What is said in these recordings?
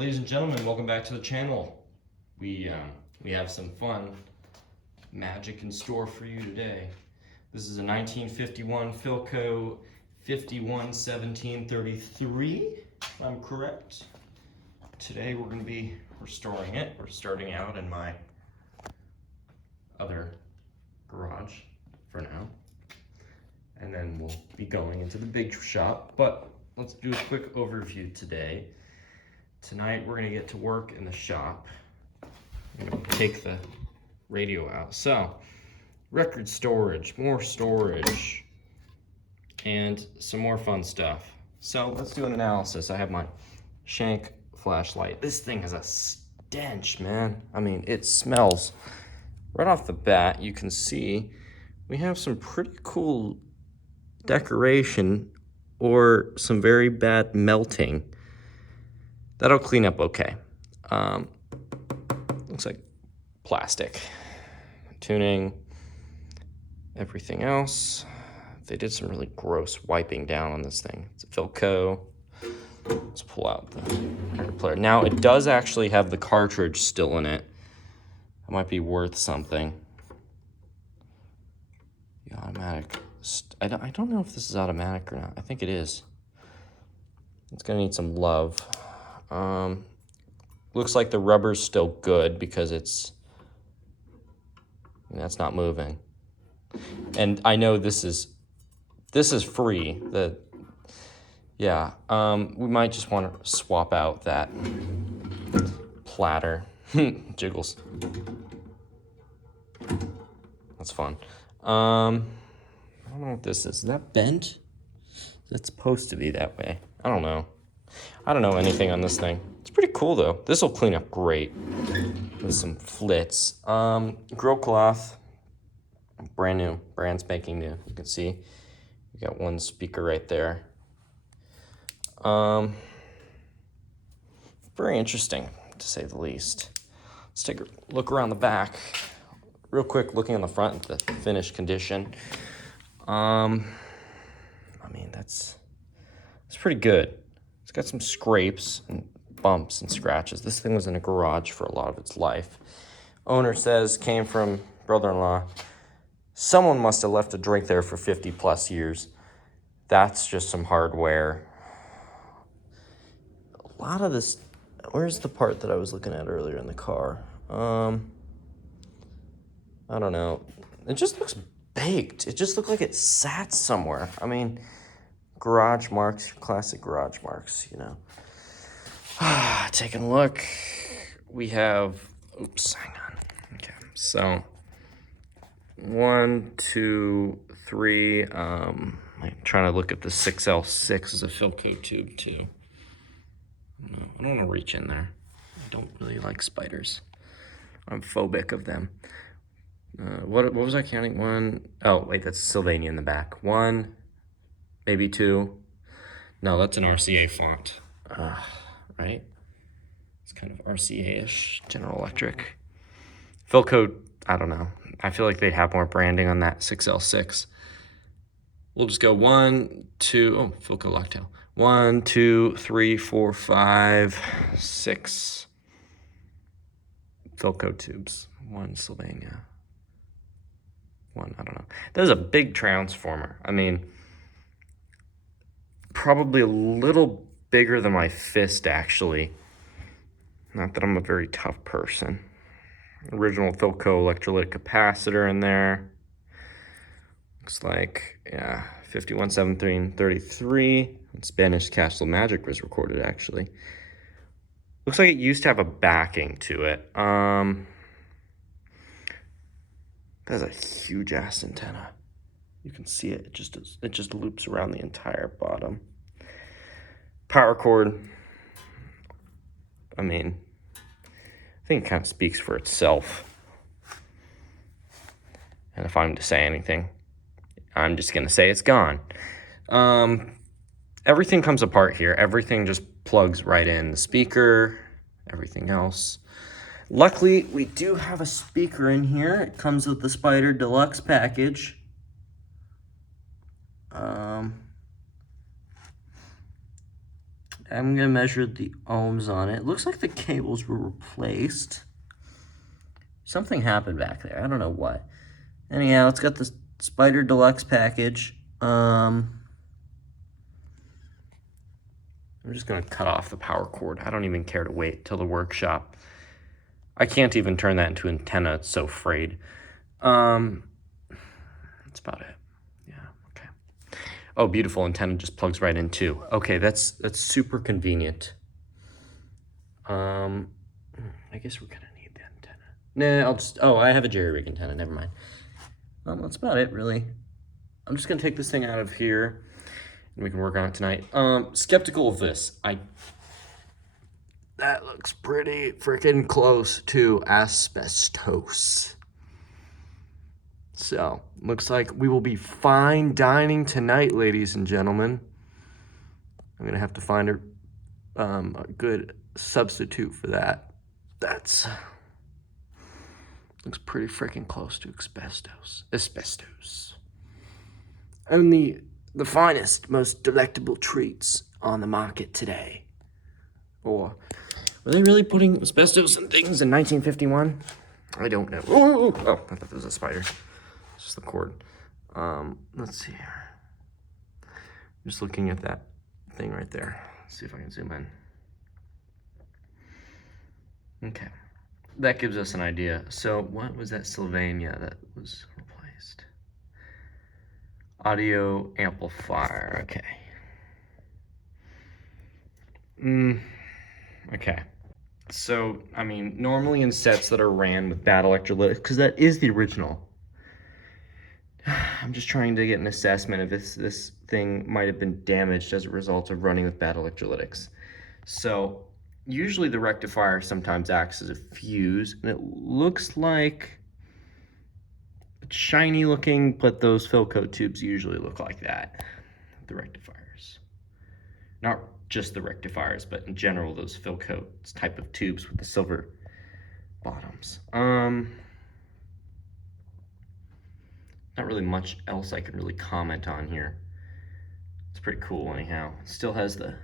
Ladies and gentlemen, welcome back to the channel. We have some fun magic in store for you today. This is a 1951 Philco 511733, if I'm correct. Today we're going to be restoring it. We're starting out in my other garage for now, and then we'll be going into the big shop. But let's do a quick overview today. Tonight we're gonna get to work in the shop. I'm gonna take the radio out. So, record storage, more storage, and some more fun stuff. So let's do an analysis. I have my Shank flashlight. This thing has a stench, man. I mean, it smells. Right off the bat, you can see we have some pretty cool decoration or some very bad melting. That'll clean up okay. Looks like plastic. Tuning, everything else. They did some really gross wiping down on this thing. It's a Philco. Let's pull out the record player. Now, it does actually have the cartridge still in it. That might be worth something. The automatic. I don't know if this is automatic or not. I think it is. It's gonna need some love. Looks like the rubber's still good because that's not moving. And I know this is free. We might just want to swap out that platter. Jiggles. That's fun. I don't know what this is. Is that bent? It's supposed to be that way. I don't know. I don't know anything on this thing. It's pretty cool though. This will clean up great with some flits. Grill cloth, brand new, brand spanking new. You can see we got one speaker right there. Very interesting to say the least. Let's take a look around the back. Real quick, looking on the front, the finished condition. I mean, it's pretty good. It's got some scrapes and bumps and scratches. This thing was in a garage for a lot of its life. Owner says came from brother-in-law. Someone must have left a drink there for 50 plus years. That's just some hardware. A lot of this, where's the part that I was looking at earlier in the car? I don't know. It just looks baked. It just looked like it sat somewhere. I mean, garage marks, classic garage marks, you know. Taking a look, we have, oops, hang on. Okay, so 1, 2, 3. I'm trying to look at the 6L6 as a Philco tube too. No, I don't want to reach in there. I don't really like spiders. I'm phobic of them. What was I counting? 1. Oh wait, that's Sylvania in the back. 1. Maybe 2. No, that's an RCA font. Right? It's kind of RCA-ish, General Electric. Philco, I don't know. I feel like they have more branding on that 6L6. We'll just go 1, 2, oh, Philco Locktail. 1, 2, 3, 4, 5, 6 Philco tubes. 1 Sylvania. 1, I don't know. There's a big transformer. I mean, probably a little bigger than my fist, actually. Not that I'm a very tough person. Original Philco electrolytic capacitor in there. Looks like, yeah, 511733. Spanish Castle Magic was recorded, actually. Looks like it used to have a backing to it. That's a huge ass antenna. You can see it. It just loops around the entire bottom. Power cord. I mean, I think it kind of speaks for itself. And if I'm to say anything, I'm just gonna say it's gone. Everything comes apart here. Everything just plugs right in. The speaker, everything else. Luckily, we do have a speaker in here. It comes with the Spider Deluxe package. I'm gonna measure the ohms on it. It looks like the cables were replaced. Something happened back there. I don't know what. Anyhow, it's got the Spider Deluxe package. I'm just gonna cut off the power cord. I don't even care to wait till the workshop. I can't even turn that into antenna. It's so frayed. That's about it. Yeah, okay. Oh, beautiful antenna just plugs right in too. Okay, that's super convenient. I guess we're gonna need the antenna. Nah, I'll just, oh, I have a jerry rig antenna, never mind. That's about it, really. I'm just gonna take this thing out of here and we can work on it tonight. Skeptical of this. That looks pretty freaking close to asbestos. So, looks like we will be fine dining tonight, ladies and gentlemen. I'm gonna have to find a good substitute for that. Looks pretty freaking close to asbestos. Only the finest, most delectable treats on the market today. Or were they really putting asbestos in things in 1951? I don't know. Oh, I thought there was a spider. It's just the cord. Let's see here. I'm just looking at that thing right there. Let's see if I can zoom in. Okay. That gives us an idea. So what was that Sylvania that was replaced? Audio amplifier, okay. Okay. So, I mean, normally in sets that are ran with bad electrolytics, because that is the original. I'm just trying to get an assessment if this thing might have been damaged as a result of running with bad electrolytics. So, usually the rectifier sometimes acts as a fuse, and it looks like it's shiny looking, but those Philco tubes usually look like that, the rectifiers. Not just the rectifiers, but in general, those Philco type of tubes with the silver bottoms. Not really much else I can really comment on here. It's pretty cool anyhow. It still has the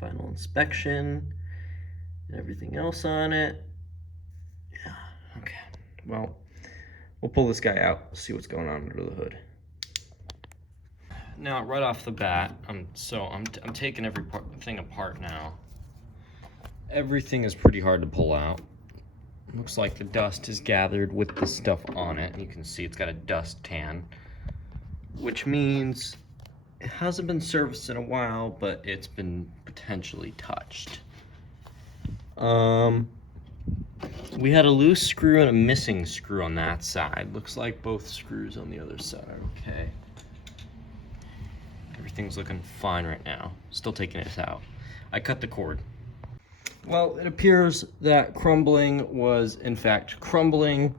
final inspection and everything else on it. Yeah, okay. Well, we'll pull this guy out, see what's going on under the hood. Now, right off the bat, I'm taking everything apart now. Everything is pretty hard to pull out. Looks like the dust is gathered with the stuff on it. You can see it's got a dust tan, which means it hasn't been serviced in a while, but it's been potentially touched. We had a loose screw and a missing screw on that side. Looks like both screws on the other side are okay. Everything's looking fine right now. Still taking it out. I cut the cord. Well, it appears that crumbling was in fact crumbling,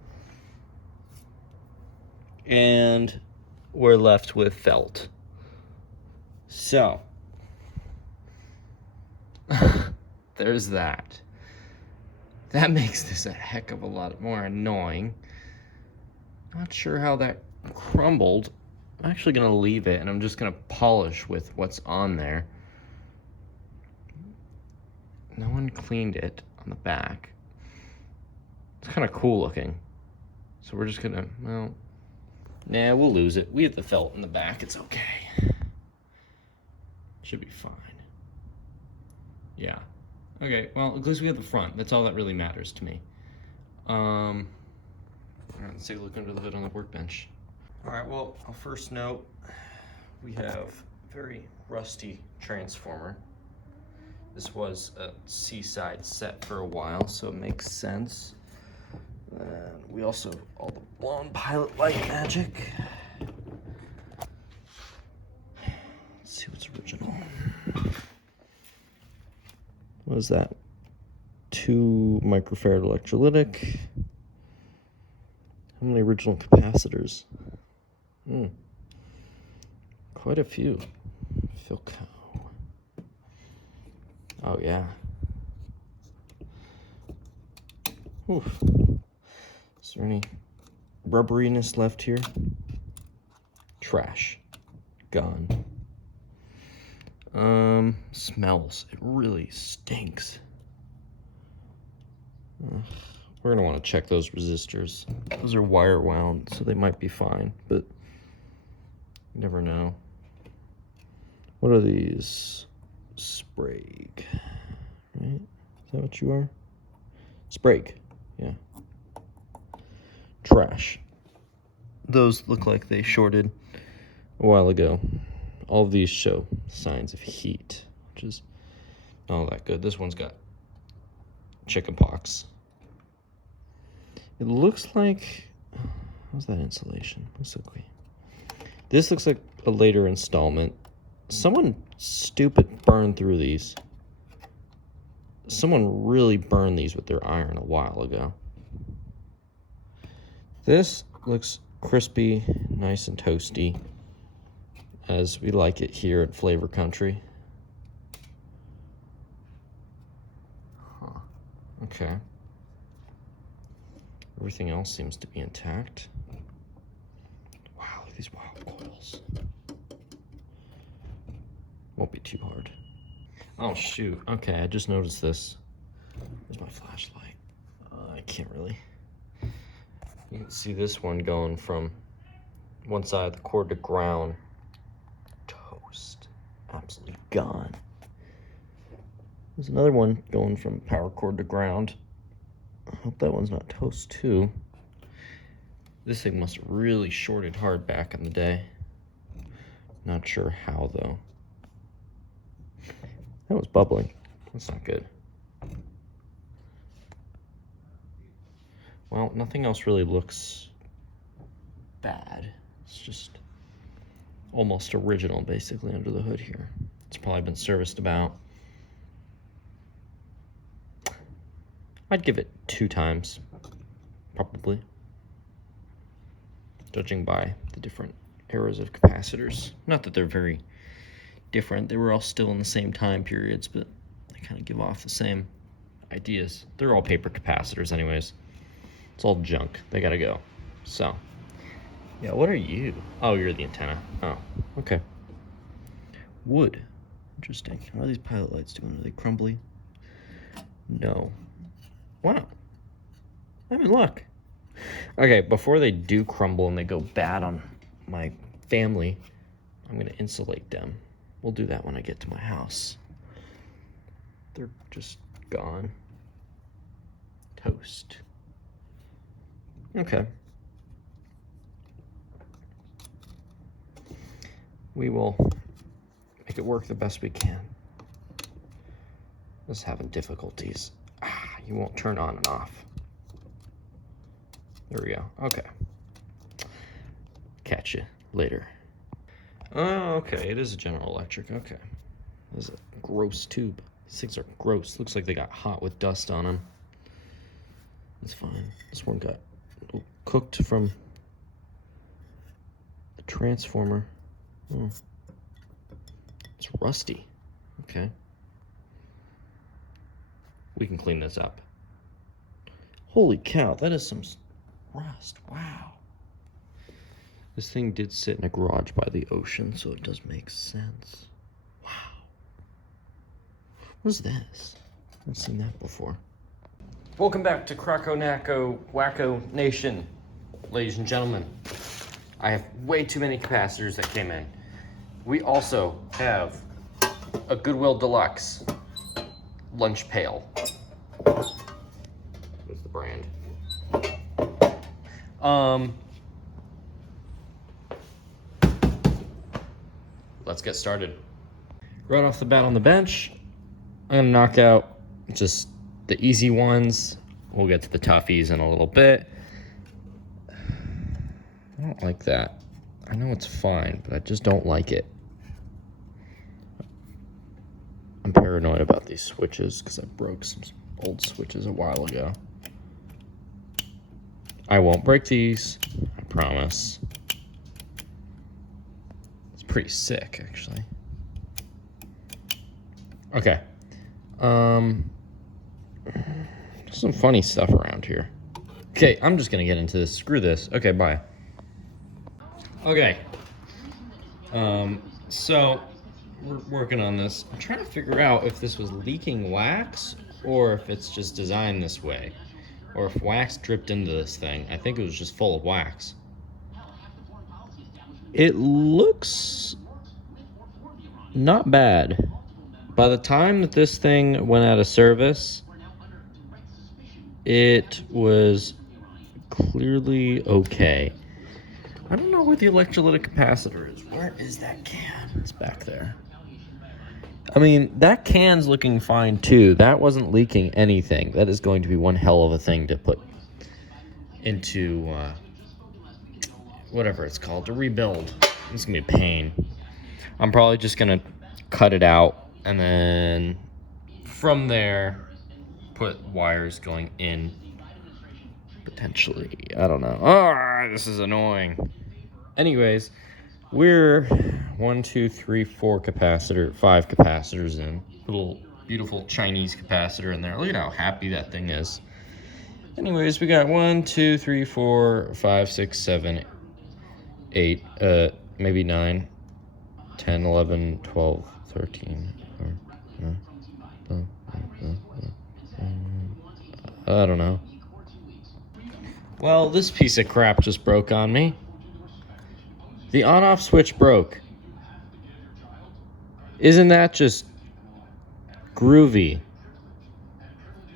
and we're left with felt. So, there's that. That makes this a heck of a lot more annoying. Not sure how that crumbled. I'm actually gonna leave it and I'm just gonna polish with what's on there. No one cleaned it on the back. It's kind of cool looking. So we're just gonna, well, nah, we'll lose it. We have the felt in the back, it's okay. Should be fine. Yeah. Okay, well, at least we have the front. That's all that really matters to me. All right, let's take a look under the hood on the workbench. All right, well, I'll first note, we have a very rusty transformer. This was a seaside set for a while, so it makes sense. And we also have all the blown pilot light magic. Let's see what's original. What is that? 2 microfarad electrolytic. How many original capacitors? Quite a few. Philco. Oh yeah. Oof. Is there any rubberiness left here? Trash. Gone. Smells. It really stinks. We're gonna want to check those resistors. Those are wire wound, so they might be fine, but you never know. What are these? Sprague, right? Is that what you are? Sprague, yeah. Trash. Those look like they shorted a while ago. All of these show signs of heat, which is not all that good. This one's got chicken pox. It looks like, how's that insulation? Looks like this looks like a later installment. Someone stupid burned through these. Someone really burned these with their iron a while ago. This looks crispy, nice and toasty, as we like it here at Flavor Country. Huh. Okay. Everything else seems to be intact. Wow, look at these wild coils. Won't be too hard. Oh shoot, okay, I just noticed this. There's my flashlight. I can't really. You can see this one going from one side of the cord to ground. Toast. Absolutely gone. There's another one going from power cord to ground. I hope that one's not toast too. This thing must have really shorted hard back in the day. Not sure how though. That was bubbling. That's not good. Well, nothing else really looks bad. It's just almost original, basically, under the hood here. It's probably been serviced about, I'd give it 2 times, probably, judging by the different eras of capacitors. Not that they're very different. They were all still in the same time periods, but they kind of give off the same ideas. They're all paper capacitors anyways. It's all junk. They gotta go. So, yeah, what are you? Oh, you're the antenna. Oh, okay. Wood. Interesting. How are these pilot lights doing? Are they crumbly? No. Wow. I'm in luck. Okay, before they do crumble and they go bad on my family, I'm gonna insulate them. We'll do that when I get to my house. They're just gone. Toast. Okay. We will make it work the best we can. Just having difficulties. You won't turn on and off. There we go. Okay. Catch you later. Oh, okay. It is a General Electric. Okay. This is a gross tube. These things are gross. Looks like they got hot with dust on them. That's fine. This one got cooked from the transformer. Oh. It's rusty. Okay. We can clean this up. Holy cow, that is some rust. Wow. This thing did sit in a garage by the ocean, so it does make sense. Wow. What is this? I haven't seen that before. Welcome back to Croco Naco Wacko Nation, ladies and gentlemen. I have way too many capacitors that came in. We also have a Goodwill Deluxe lunch pail. What's the brand? Let's get started. Right off the bat on the bench, I'm gonna knock out just the easy ones. We'll get to the toughies in a little bit. I don't like that. I know it's fine, but I just don't like it. I'm paranoid about these switches because I broke some old switches a while ago. I won't break these, I promise. It's pretty sick, actually. Okay. Some funny stuff around here. Okay, I'm just gonna get into this. Screw this. Okay, bye. Okay. So we're working on this. I'm trying to figure out if this was leaking wax or if it's just designed this way, or if wax dripped into this thing. I think it was just full of wax. It looks not bad. By the time that this thing went out of service, it was clearly okay. I don't know where the electrolytic capacitor is. Where is that can? It's back there. I mean, that can's looking fine too. That wasn't leaking anything. That is going to be one hell of a thing to put into whatever it's called, to rebuild. It's gonna be a pain. I'm probably just gonna cut it out and then from there put wires going in potentially. I don't know. Oh, this is annoying. Anyways, we're 1, 2, 3, 4 5 capacitors in. Little beautiful Chinese capacitor in there. Look at how happy that thing is. Anyways, we got 1, 2, 3, 4, 5, 6, 7, 8, maybe 9, 10, 11, 12, 13. I don't know. Well, this piece of crap just broke on me. The on-off switch broke. Isn't that just groovy?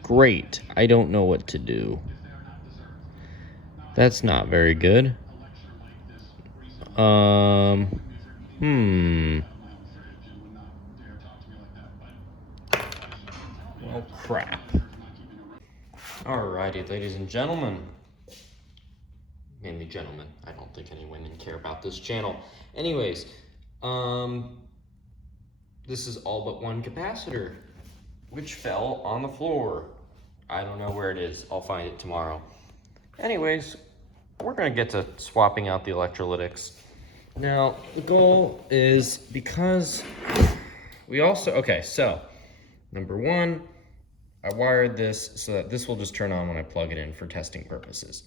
Great. I don't know what to do. That's not very good. Well, crap. Alrighty, ladies and gentlemen. Mainly gentlemen. I don't think any women care about this channel. Anyways, this is all but one capacitor, which fell on the floor. I don't know where it is. I'll find it tomorrow. Anyways, we're gonna get to swapping out the electrolytics. Now, the goal is, because we also, okay, so, number one, I wired this so that this will just turn on when I plug it in for testing purposes.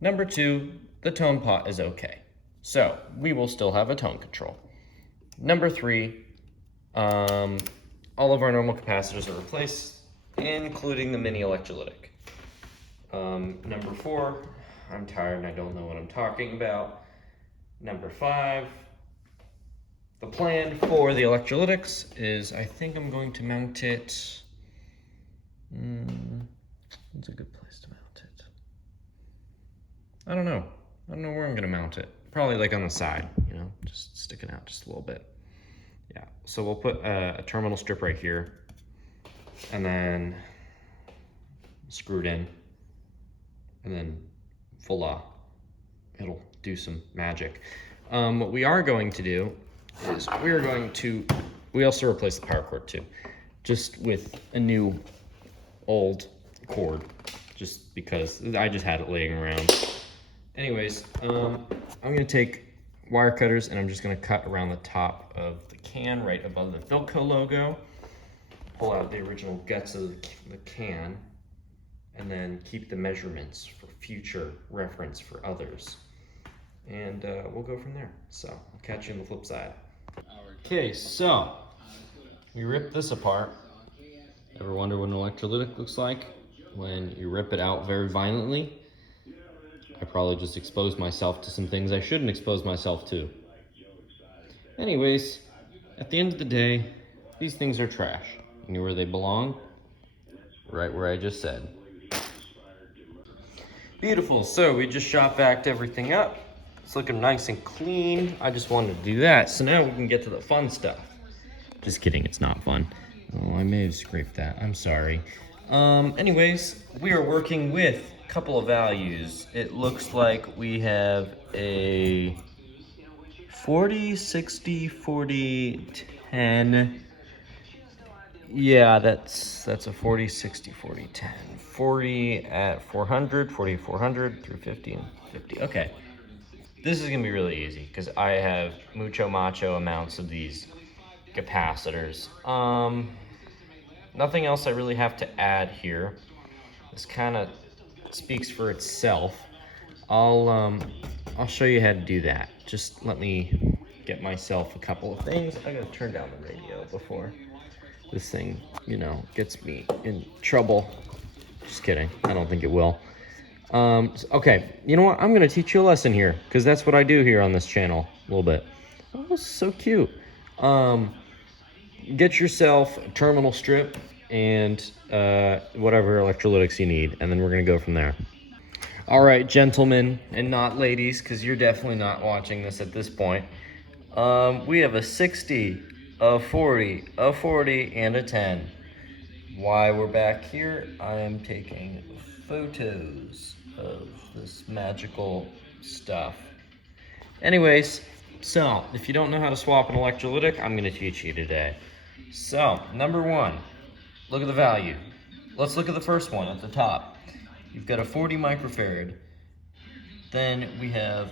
Number two, the tone pot is okay. So, we will still have a tone control. Number three, all of our normal capacitors are replaced, including the mini electrolytic. Number four, I'm tired and I don't know what I'm talking about. Number five, the plan for the electrolytics is, I think I'm going to mount it. It's a good place to mount it. I don't know. I don't know where I'm gonna mount it. Probably like on the side, you know, just sticking out just a little bit. Yeah, so we'll put a terminal strip right here and then screw it in, and then voila, it'll do some magic. What we are going to do is we also replace the power cord too, just with a new old cord, just because I just had it laying around. Anyways, I'm gonna take wire cutters and I'm just gonna cut around the top of the can right above the Philco logo, pull out the original guts of the can, and then keep the measurements for future reference for others. And we'll go from there. So I'll catch you on the flip side. Okay, so we ripped this apart. Ever wonder what an electrolytic looks like when you rip it out very violently? I probably just exposed myself to some things I shouldn't expose myself to. Anyways, at the end of the day, these things are trash. You know where they belong? Right where I just said. Beautiful, so we just shop vac everything up. It's looking nice and clean. I just wanted to do that. So now we can get to the fun stuff. Just kidding, it's not fun. Oh, I may have scraped that, I'm sorry. Anyways, we are working with a couple of values. It looks like we have a 40, 60, 40, 10. Yeah, that's a 40, 60, 40, 10. 40 at 400, 40, 400, through 50 and 50. Okay. This is gonna be really easy because I have mucho macho amounts of these capacitors. Nothing else I really have to add here. This kind of speaks for itself. I'll show you how to do that. Just let me get myself a couple of things. I gotta turn down the radio before this thing, you know, gets me in trouble. Just kidding. I don't think it will. Okay, you know what? I'm gonna teach you a lesson here, because that's what I do here on this channel a little bit. Oh, this is so cute. Get yourself a terminal strip and whatever electrolytics you need, and then we're gonna go from there. All right, gentlemen, and not ladies, because you're definitely not watching this at this point. We have a 60, a 40, a 40, and a 10. Why we're back here, I am taking photos of this magical stuff. Anyways, so if you don't know how to swap an electrolytic, I'm going to teach you today. So, number one, look at the value. Let's look at the first one at the top. You've got a 40 microfarad. Then we have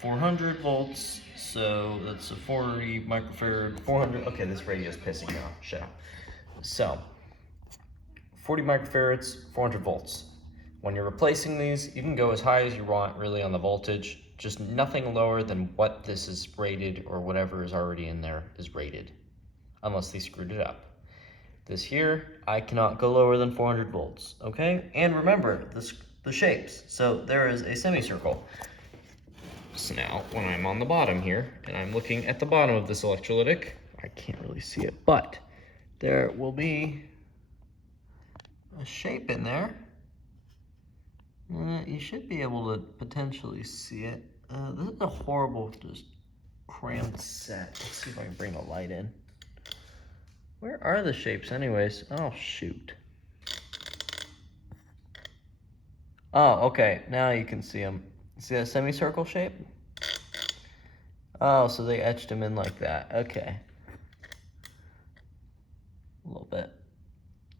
400 volts, so that's a 40 microfarad, 400. Okay, this radio is pissing me off. Shut up. So, 40 microfarads, 400 volts. When you're replacing these, you can go as high as you want really on the voltage, just nothing lower than what this is rated or whatever is already in there is rated, unless they screwed it up. This here, I cannot go lower than 400 volts, okay? And remember, the shapes. So there is a semicircle. So now, when I'm on the bottom here, and I'm looking at the bottom of this electrolytic, I can't really see it, but there will be a shape in there. You should be able to potentially see it. This is a horrible, just crammed set. Let's see if I can bring the light in. Where are the shapes anyways? Oh, shoot. Oh, okay, now you can see them. See that semicircle shape? Oh, so they etched them in like that. Okay. A little bit.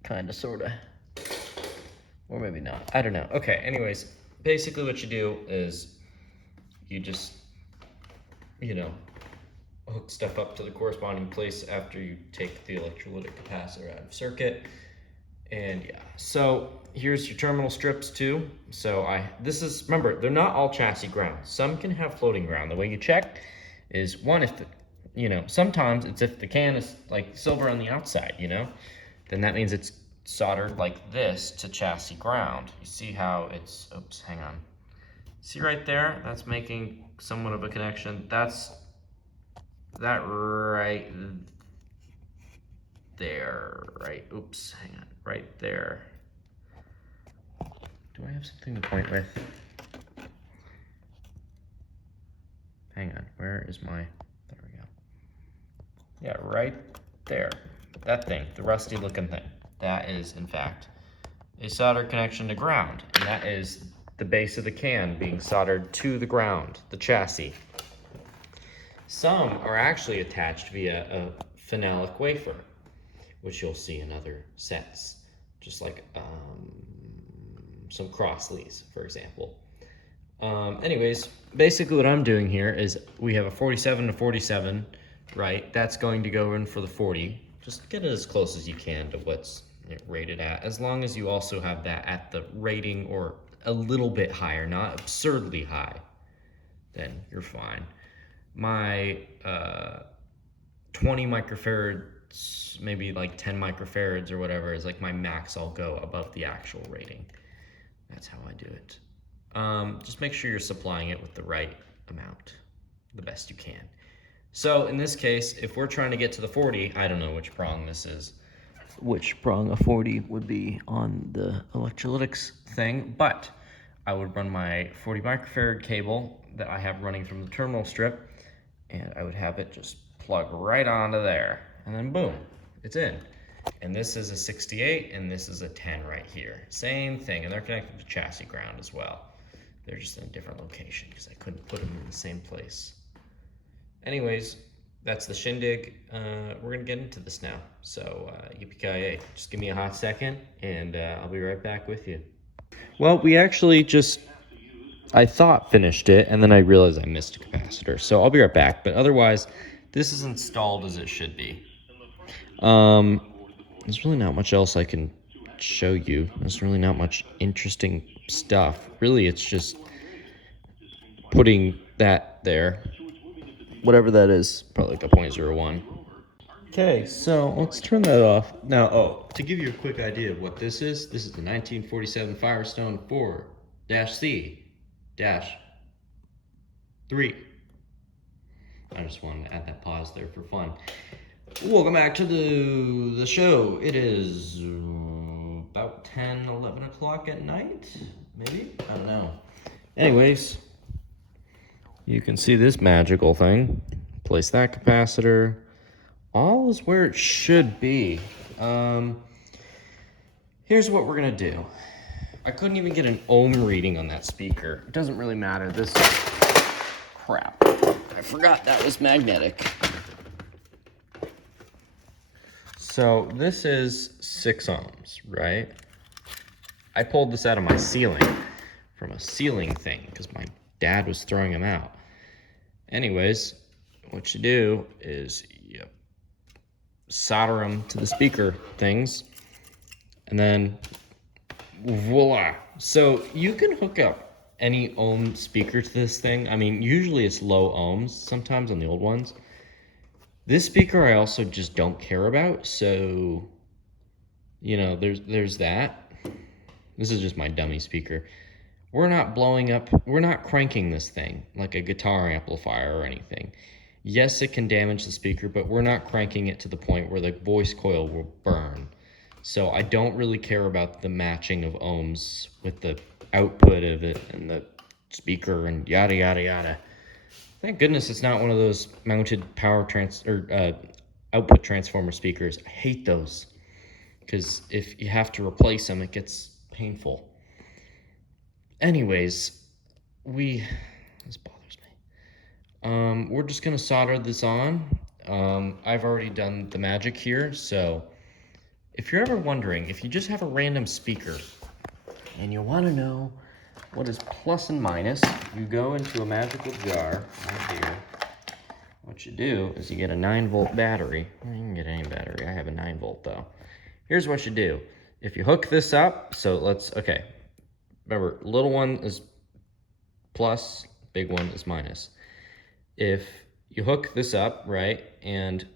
Kinda, sorta. Or maybe not. I don't know. Okay, anyways, basically what you do is you just, you know, hook stuff up to the corresponding place after you take the electrolytic capacitor out of circuit. And yeah, so here's your terminal strips too. So this is, remember, they're not all chassis ground. Some can have floating ground. The way you check is one, if the, you know, sometimes it's if the can is like silver on the outside, you know, then that means it's soldered like this to chassis ground. You see how it's, oops, hang on. See right there? That's making somewhat of a connection. That's that right there, right? Oops, hang on, right there. Do I have something to point with? Hang on, where is my, there we go. Yeah, right there. That thing, the rusty looking thing. That is, in fact, a solder connection to ground, and that is the base of the can being soldered to the ground, the chassis. Some are actually attached via a phenolic wafer, which you'll see in other sets, just like some Crossleys, for example. Anyways, basically what I'm doing here is we have a 47 to 47, right? That's going to go in for the 40. Just get it as close as you can to what's rated at, as long as you also have that at the rating or a little bit higher, not absurdly high, then you're fine. My 20 microfarads, maybe like 10 microfarads or whatever, is like my max I'll go above the actual rating. That's how I do it. Just make sure you're supplying it with the right amount, the best you can. So in this case, if we're trying to get to the 40, I don't know which prong this is, which prong of 40 would be on the electrolytics thing, but I would run my 40 microfarad cable that I have running from the terminal strip, and I would have it just plug right onto there, and then boom, it's in. And this is a 68, and this is a 10 right here. Same thing, and they're connected to chassis ground as well. They're just in a different location because I couldn't put them in the same place. Anyways, that's the shindig. We're gonna get into this now. So yippee-ki-yay. Just give me a hot second, and I'll be right back with you. Well, we actually just, I thought finished it, and then I realized I missed a capacitor. So I'll be right back, but otherwise, this is installed as it should be. There's really not much else I can show you. There's really not much interesting stuff. Really, it's just putting that there. whatever that is, probably like a 0.01. Okay, so let's turn that off. Now, to give you a quick idea of what this is the 1947 Firestone 4-C-3. I just wanted to add that pause there for fun. Welcome back to the show. It is about 10, 11 o'clock at night, maybe? I don't know. Anyways, you can see this magical thing. Place that capacitor. All is where it should be. Here's what we're gonna do. I couldn't even get an ohm reading on that speaker. It doesn't really matter. This crap. I forgot that was magnetic. So this is 6 ohms, right? I pulled this out of my ceiling from a ceiling thing because my dad was throwing them out. Anyways, what you do is you solder them to the speaker things, and then voila. So you can hook up any ohm speaker to this thing. I mean, usually it's low ohms, sometimes on the old ones. This speaker I also just don't care about, so, you know, there's that. This is just my dummy speaker. We're not blowing up, we're not cranking this thing like a guitar amplifier or anything. Yes, it can damage the speaker, but we're not cranking it to the point where the voice coil will burn. So I don't really care about the matching of ohms with the output of it and the speaker and yada, yada, yada. Thank goodness it's not one of those mounted output transformer speakers. I hate those because if you have to replace them, it gets painful. Anyways, this bothers me. We're just gonna solder this on. I've already done the magic here, so if you're ever wondering, if you just have a random speaker and you want to know what is plus and minus, you go into a magical jar right here. What you do is you get a 9-volt battery. You can get any battery. I have a 9-volt though. Here's what you do. If you hook this up, okay. Remember, little one is plus, big one is minus. If you hook this up, right, and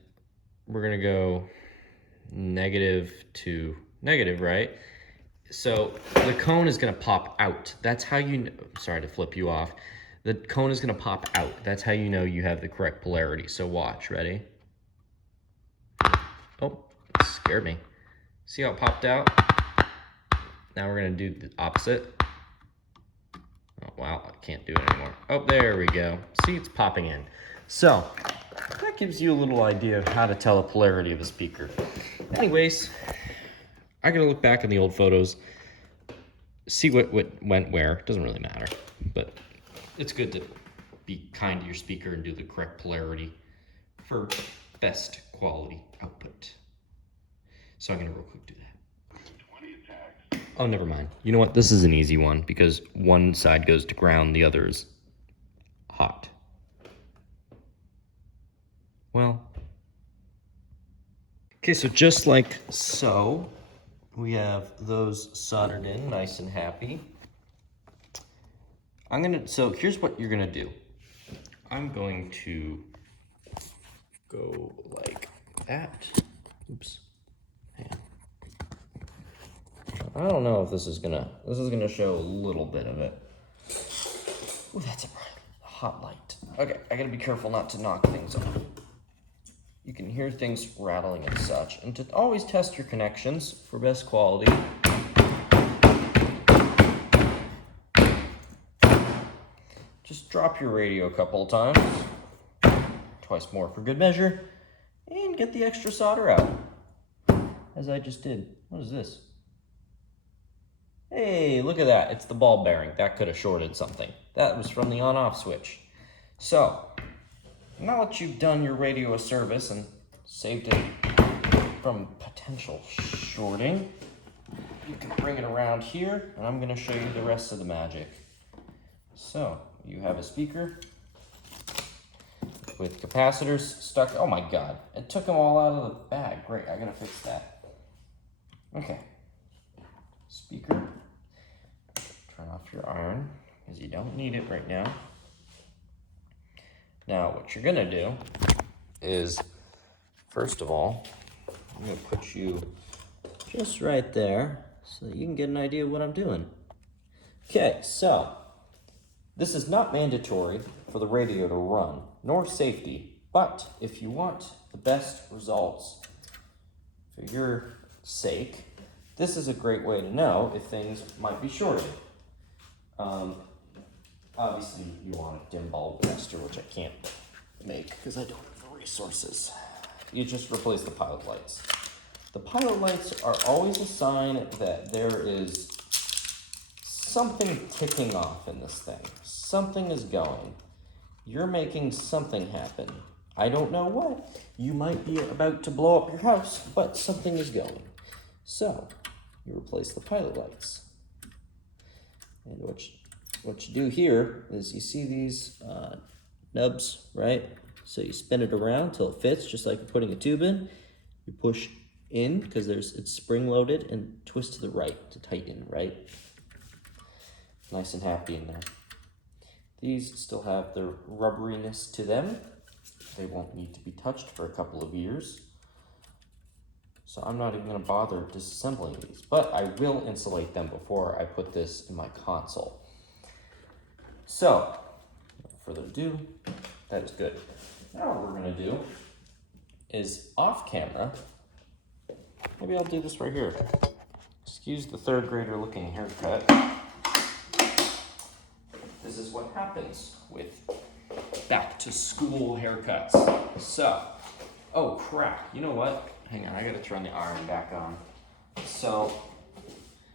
we're gonna go negative to negative, right? So the cone is gonna pop out. That's how you know, sorry to flip you off. The cone is gonna pop out. That's how you know you have the correct polarity. So watch, ready? Oh, it scared me. See how it popped out? Now we're gonna do the opposite. Oh, wow, I can't do it anymore. Oh, there we go. See, it's popping in. So that gives you a little idea of how to tell the polarity of a speaker. Anyways, I gotta look back in the old photos, see what went where. It doesn't really matter, but it's good to be kind to your speaker and do the correct polarity for best quality output. So I'm gonna real quick do that. Oh, never mind. You know what? This is an easy one because one side goes to ground, the other is hot. Well, okay, so just like so, we have those soldered in nice and happy. So here's what you're gonna do. I'm going to go like that. Oops. I don't know if this is gonna show a little bit of it. Ooh, that's a hot light. Okay, I gotta be careful not to knock things off. You can hear things rattling and such. And to always test your connections for best quality. Just drop your radio a couple of times. Twice more for good measure. And get the extra solder out. As I just did. What is this? Hey, look at that. It's the ball bearing. That could have shorted something. That was from the on-off switch. So, now that you've done your radio a service and saved it from potential shorting, you can bring it around here, and I'm going to show you the rest of the magic. So, you have a speaker with capacitors stuck. Oh my god, it took them all out of the bag. Great, I gotta fix that. Okay. Speaker. Turn off your iron, because you don't need it right now. Now, what you're gonna do is, first of all, I'm gonna put you just right there so that you can get an idea of what I'm doing. Okay, so this is not mandatory for the radio to run, nor safety, but if you want the best results for your sake, this is a great way to know if things might be shorted. Obviously, you want a dim bulb tester, which I can't make because I don't have the resources. You just replace the pilot lights. The pilot lights are always a sign that there is something ticking off in this thing. Something is going. You're making something happen. I don't know what. You might be about to blow up your house, but something is going. So, you replace the pilot lights. And what you do here is you see these nubs, right? So you spin it around till it fits, just like you're putting a tube in. You push in because it's spring loaded, and twist to the right to tighten, right? Nice and happy in there. These still have their rubberiness to them. They won't need to be touched for a couple of years. So I'm not even gonna bother disassembling these, but I will insulate them before I put this in my console. So, without further ado, that is good. Now what we're gonna do is off camera, maybe I'll do this right here. Excuse the third grader looking haircut. This is what happens with back to school haircuts. So, oh crap, you know what? Hang on, I gotta turn the iron back on. So,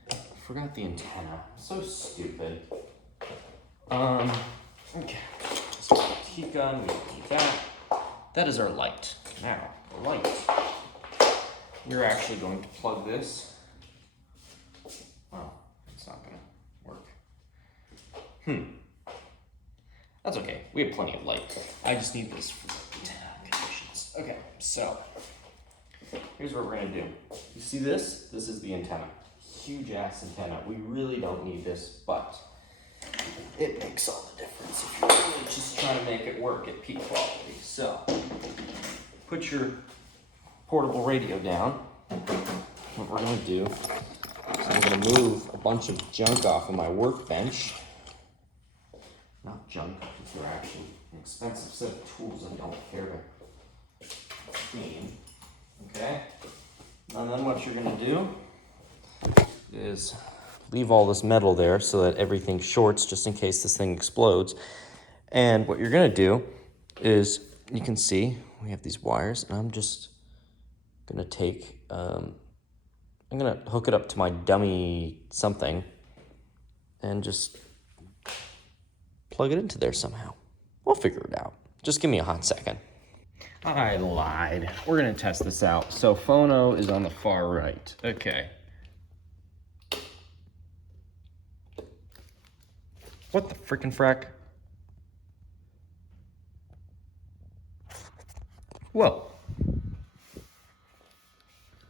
I forgot the antenna. So stupid. Okay. Just a heat gun, we don't need that. That is our light. Now, the light. We're actually going to plug this. Well, it's not gonna work. That's okay. We have plenty of light. I just need this for the antenna conditions. Okay, so here's what we're gonna do. You see this? This is the antenna. Huge ass antenna. We really don't need this, but it makes all the difference if you're really just trying to make it work at peak quality. So, put your portable radio down. What we're gonna do is I'm gonna move a bunch of junk off of my workbench. Not junk, because they're actually an expensive set of tools I don't care to clean. Okay? And then what you're gonna do is leave all this metal there so that everything shorts just in case this thing explodes. And what you're gonna do is, you can see we have these wires, and I'm just gonna take, I'm gonna hook it up to my dummy something and just plug it into there somehow. We'll figure it out. Just give me a hot second. I lied. We're gonna test this out. So phono is on the far right. Okay. What the frickin' frack? Whoa.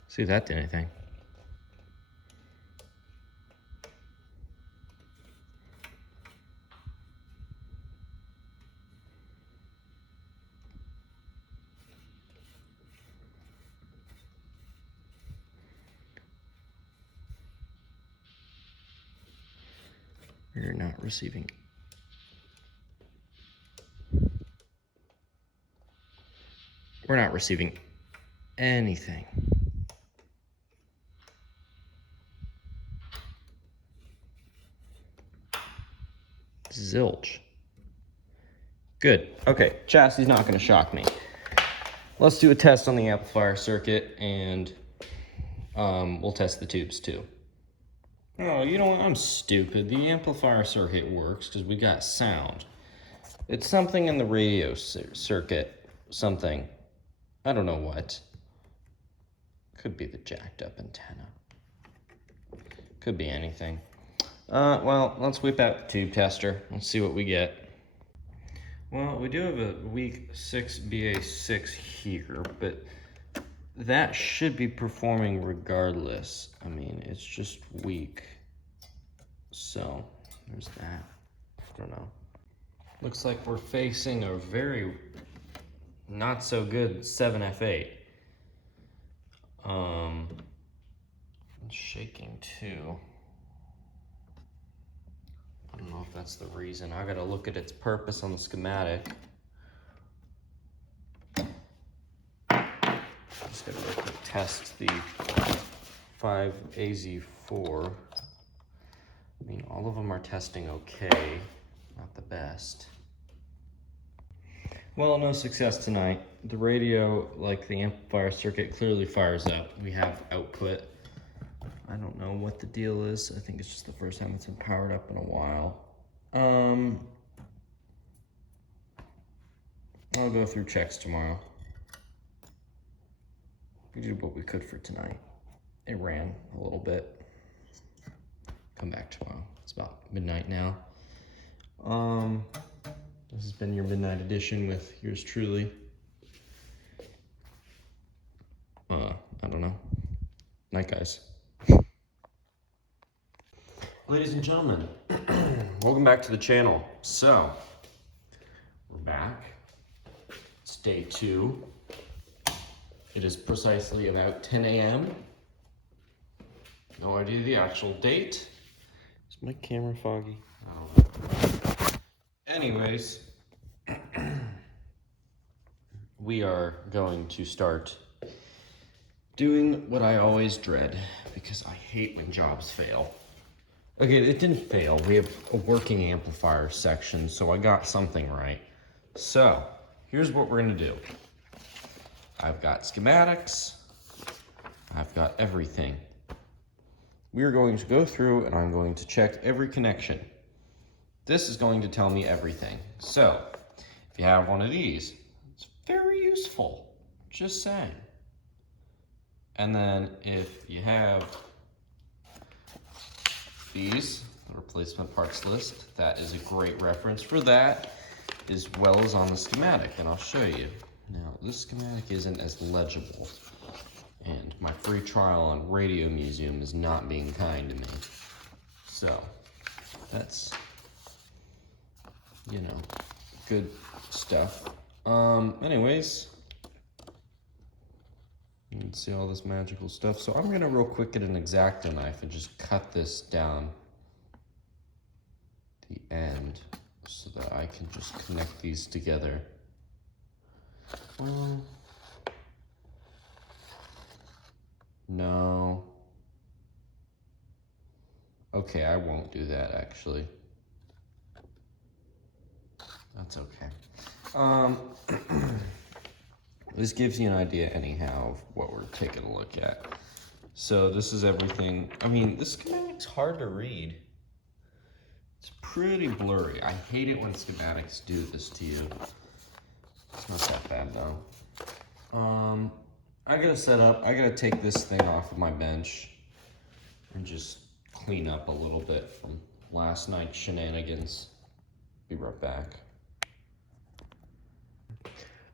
See if that did anything. You're not receiving. We're not receiving anything. Zilch. Good. Okay, chassis not going to shock me. Let's do a test on the amplifier circuit, and we'll test the tubes too. Oh, you know what? I'm stupid. The amplifier circuit works because we got sound. It's something in the radio circuit. Something. I don't know what. Could be the jacked up antenna. Could be anything. Well, let's whip out the tube tester. Let's see what we get. Well, we do have a weak 6 BA6 here, but that should be performing regardless. I mean, it's just weak. So, there's that. I don't know. Looks like we're facing a very not so good 7F8. It's shaking too. I don't know if that's the reason. I gotta look at its purpose on the schematic. Just gotta real quick test the 5AZ4. I mean, all of them are testing okay, not the best. Well, no success tonight. The radio, like the amplifier circuit, clearly fires up. We have output. I don't know what the deal is. I think it's just the first time it's been powered up in a while. I'll go through checks tomorrow. We did what we could for tonight. It ran a little bit. Come back tomorrow. It's about midnight now. This has been your midnight edition with yours truly. I don't know. Night, guys. Ladies and gentlemen, welcome back to the channel. So, we're back. It's day 2. It is precisely about 10 a.m. No idea the actual date. Is my camera foggy? I don't know. Anyways, we are going to start doing what I always dread, because I hate when jobs fail. Okay, it didn't fail. We have a working amplifier section, so I got something right. So, here's what we're gonna do. I've got schematics. I've got everything. We're going to go through and I'm going to check every connection. This is going to tell me everything. So, if you have one of these, it's very useful, just saying. And then if you have these, the replacement parts list, that is a great reference for that, as well as on the schematic, and I'll show you. Now, this schematic isn't as legible, and my free trial on Radio Museum is not being kind to me. So, that's, you know, good stuff. Anyways, you can see all this magical stuff. So I'm gonna real quick get an X-Acto knife and just cut this down the end so that I can just connect these together. No. Okay, I won't do that actually. That's okay. This gives you an idea anyhow of what we're taking a look at. So this is everything. I mean, this schematic's hard to read. It's pretty blurry. I hate it when schematics do this to you. It's not that bad though. I gotta set up, I gotta take this thing off of my bench and just clean up a little bit from last night's shenanigans. Be right back.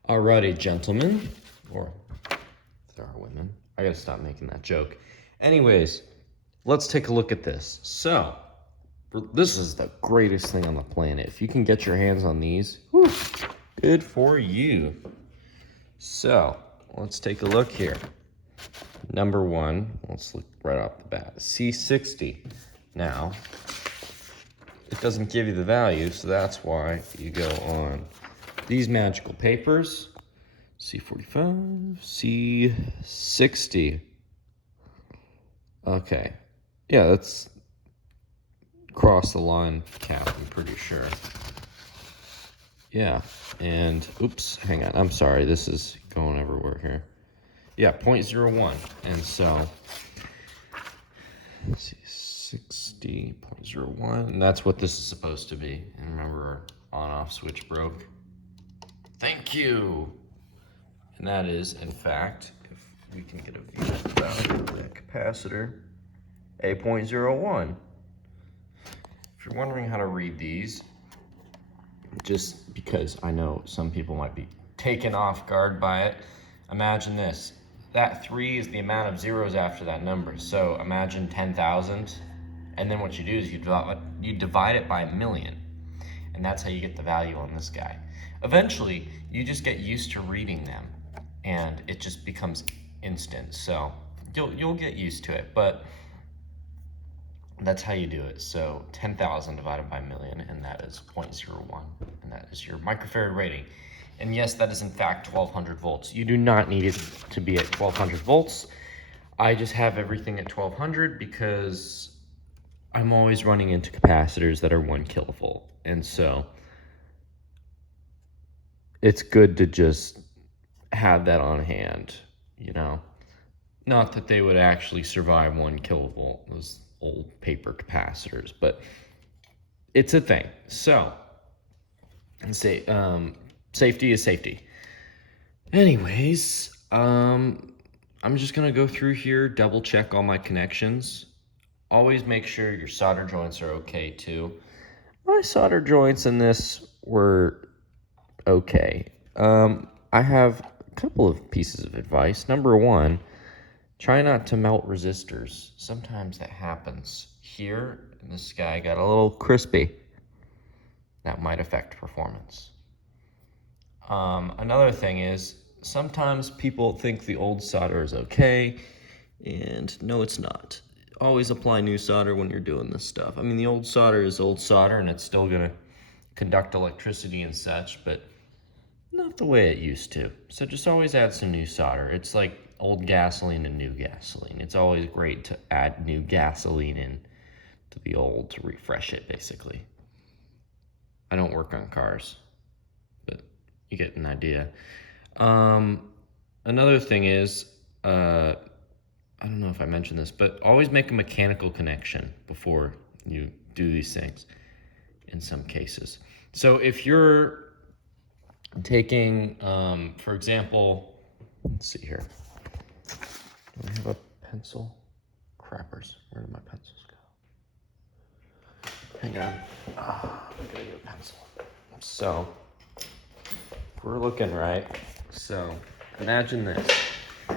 Alrighty, gentlemen, or if there are women, I gotta stop making that joke. Anyways, let's take a look at this. So, this is the greatest thing on the planet. If you can get your hands on these, whew, good for you. So, let's take a look here. Number 1, let's look right off the bat, C60. Now, it doesn't give you the value, so that's why you go on these magical papers. C45, C60. Okay, yeah, that's cross the line cap, I'm pretty sure. Yeah, and oops, hang on, I'm sorry, this is going everywhere here. Yeah, 0.01, and so, let's see, 60, 0.01, and that's what this is supposed to be. And remember, our on-off switch broke. Thank you! And that is, in fact, if we can get a view of the value of that capacitor, a 0.01. If you're wondering how to read these, just because I know some people might be taken off guard by it, imagine this. That 3 is the amount of zeros after that number. So imagine 10,000, and then what you do is you divide it by 1,000,000. and that's how you get the value on this guy. Eventually, you just get used to reading them, and it just becomes instant. So you'll get used to it, but that's how you do it. So 10,000 divided by a million, and that is 0.01, and that is your microfarad rating. And yes, that is in fact 1200 volts. You do not need it to be at 1200 volts. I just have everything at 1200 because I'm always running into capacitors that are 1 kilovolt. And so it's good to just have that on hand, you know. Not that they would actually survive 1 kilovolt, those old paper capacitors, but it's a thing. So, and say, safety is safety. Anyways, I'm just gonna go through here, double check all my connections. Always make sure your solder joints are okay too. My solder joints in this were okay. I have a couple of pieces of advice. Number one, try not to melt resistors. Sometimes that happens. Here, this guy got a little crispy. That might affect performance. Another thing is, sometimes people think the old solder is okay, and no, it's not. Always apply new solder when you're doing this stuff. I mean, the old solder is old solder, and it's still gonna conduct electricity and such, but not the way it used to. So just always add some new solder. It's like old gasoline and new gasoline. It's always great to add new gasoline in to the old to refresh it, basically. I don't work on cars, but you get an idea. Another thing is, I don't know if I mentioned this, but always make a mechanical connection before you do these things in some cases. So if you're taking, for example, let's see here. Do I have a pencil? Crappers, where did my pencils go? Hang on, I'm gonna get a pencil. So, we're looking right. So, imagine this.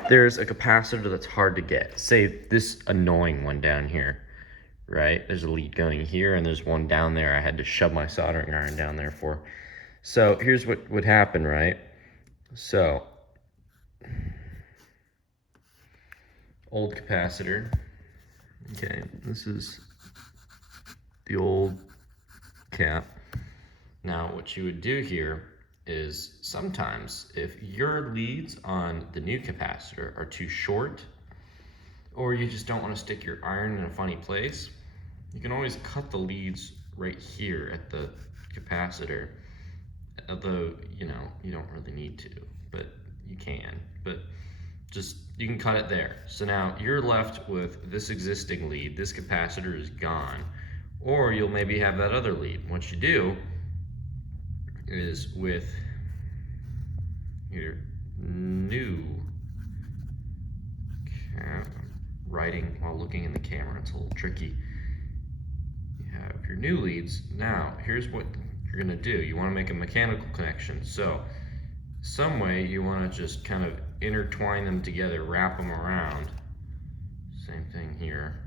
There's a capacitor that's hard to get. Say this annoying one down here, right? There's a lead going here, and there's one down there I had to shove my soldering iron down there for. So here's what would happen, right? So, old capacitor. Okay, this is the old cap. Now, what you would do here is sometimes if your leads on the new capacitor are too short, or you just don't want to stick your iron in a funny place, you can always cut the leads right here at the capacitor. Although, you know, you don't really need to, but you can. But just, you can cut it there. So now you're left with this existing lead. This capacitor is gone. Or you'll maybe have that other lead. What you do is with your new writing while looking in the camera, it's a little tricky. You have your new leads. Now, here's what you're gonna do. You wanna make a mechanical connection. So, some way you wanna just kind of intertwine them together, wrap them around. Same thing here.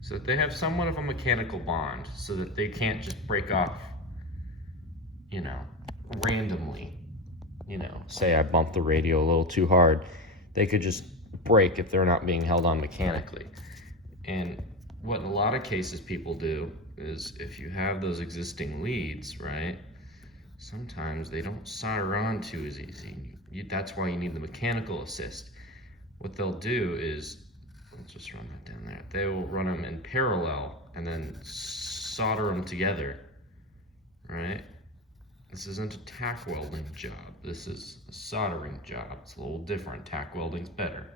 So that they have somewhat of a mechanical bond, so that they can't just break off, you know, randomly. You know, say I bumped the radio a little too hard, they could just break if they're not being held on mechanically. And what in a lot of cases people do is if you have those existing leads, right, sometimes they don't solder on too as easy. That's why you need the mechanical assist. What they'll do is, let's just run that down there. They will run them in parallel and then solder them together, right? This isn't a tack welding job. This is a soldering job. It's a little different. Tack welding's better.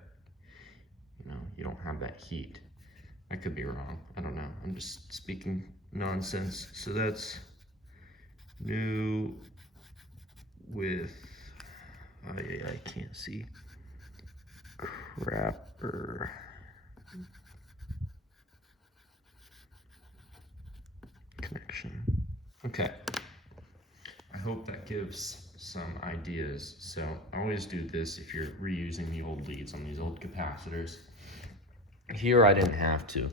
You know, you don't have that heat. I could be wrong. I don't know. I'm just speaking nonsense. So that's new with, I can't see. Crapper. Connection. Okay. I hope that gives some ideas. So always do this if you're reusing the old leads on these old capacitors. Here I didn't have to.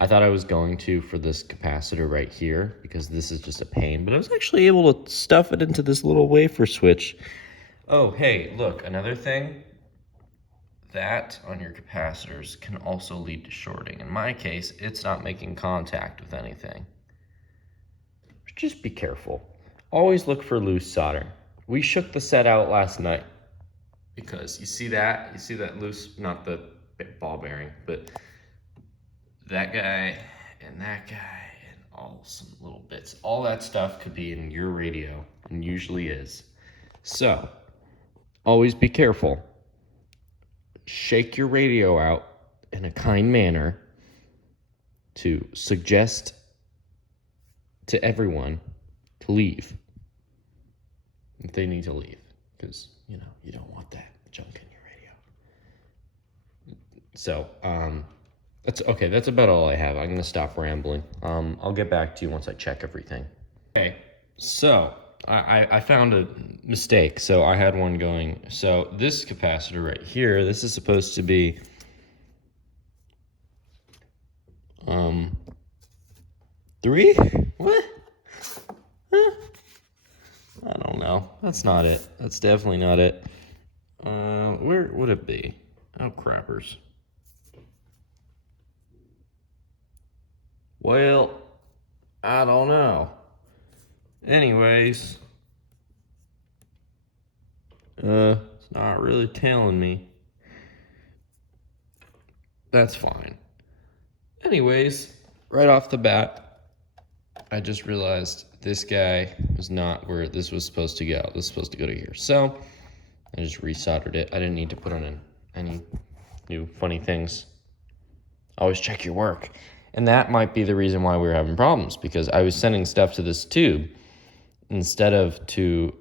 I thought I was going to for this capacitor right here because this is just a pain, but I was actually able to stuff it into this little wafer switch. Oh, hey, look, another thing. That on your capacitors can also lead to shorting. In my case, it's not making contact with anything. Just be careful. Always look for loose solder. We shook the set out last night because you see that loose, not the ball bearing, but that guy and that guy and all some little bits. All that stuff could be in your radio and usually is. So, always be careful. Shake your radio out in a kind manner to suggest to everyone to leave if they need to leave, because you don't want that junk in your radio. So that's okay. That's about all I have. I'm gonna stop rambling. I'll get back to you once I check everything. Okay, so I found a mistake. So I had one going. So this capacitor right here, this is supposed to be 3? What? Huh? I don't know. That's not it. That's definitely not it. Where would it be? Oh, crappers. Well, I don't know. Anyways, it's not really telling me. That's fine. Anyways, right off the bat, I just realized this guy was not where this was supposed to go. This is supposed to go to here. So I just resoldered it. I didn't need to put on any new funny things. Always check your work. And that might be the reason why we were having problems, because I was sending stuff to this tube instead of to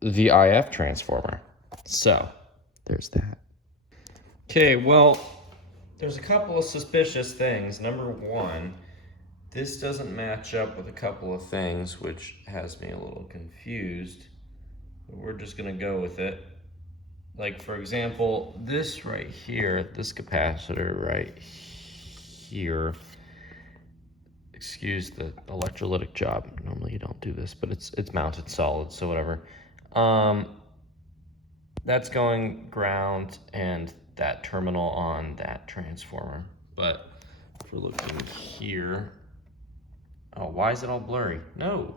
the IF transformer. So there's that. Okay, well, there's a couple of suspicious things. Number one, this doesn't match up with a couple of things, which has me a little confused. But we're just gonna go with it. Like, for example, this right here, this capacitor right here, excuse the electrolytic job. Normally you don't do this, but it's mounted solid, so whatever. That's going ground and that terminal on that transformer. But if we're looking here, oh, why is it all blurry? No.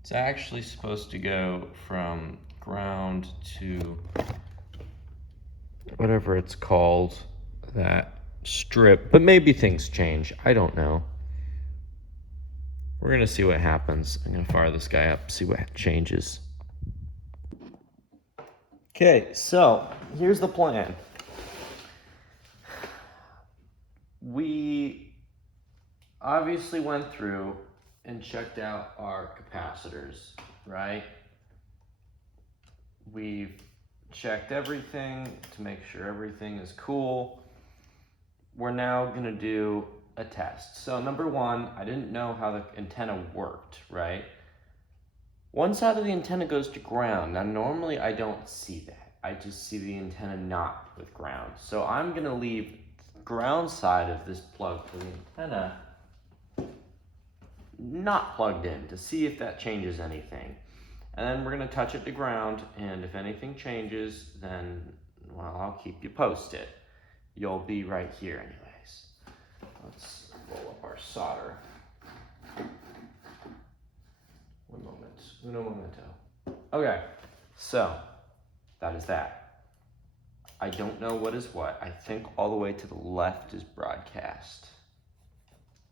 It's actually supposed to go from ground to whatever it's called, that strip. But maybe things change. I don't know. We're going to see what happens. I'm going to fire this guy up, see what changes. Okay, so here's the plan. We obviously went through and checked out our capacitors, right? We've checked everything to make sure everything is cool. We're now gonna do a test. So number one, I didn't know how the antenna worked, right? One side of the antenna goes to ground. Now normally I don't see that. I just see the antenna not with ground. So I'm gonna leave the ground side of this plug for the antenna not plugged in to see if that changes anything. And then we're gonna touch it to ground, and if anything changes, then, well, I'll keep you posted. You'll be right here anyways. Let's roll up our solder. One moment, uno momento. Okay, so that is that. I don't know what is what. I think all the way to the left is broadcast.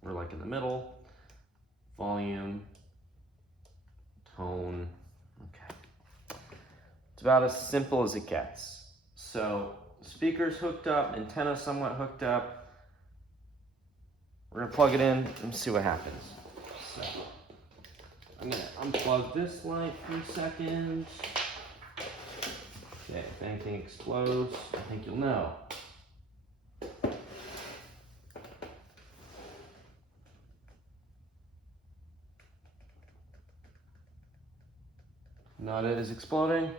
We're like in the middle. Volume, tone, okay. It's about as simple as it gets. So, speakers hooked up, antenna somewhat hooked up. We're gonna plug it in and see what happens. So, I'm gonna unplug this light for a second. Okay, if anything explodes, I think you'll know. Not it is exploding.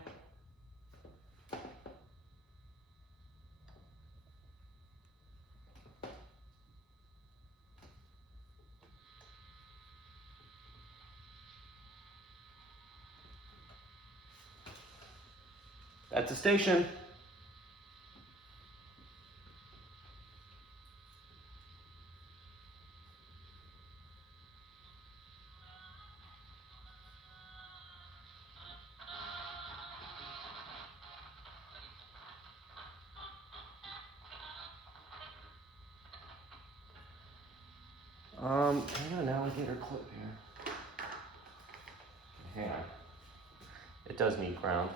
That's a station. I got an alligator clip here. Hang on. It does need ground.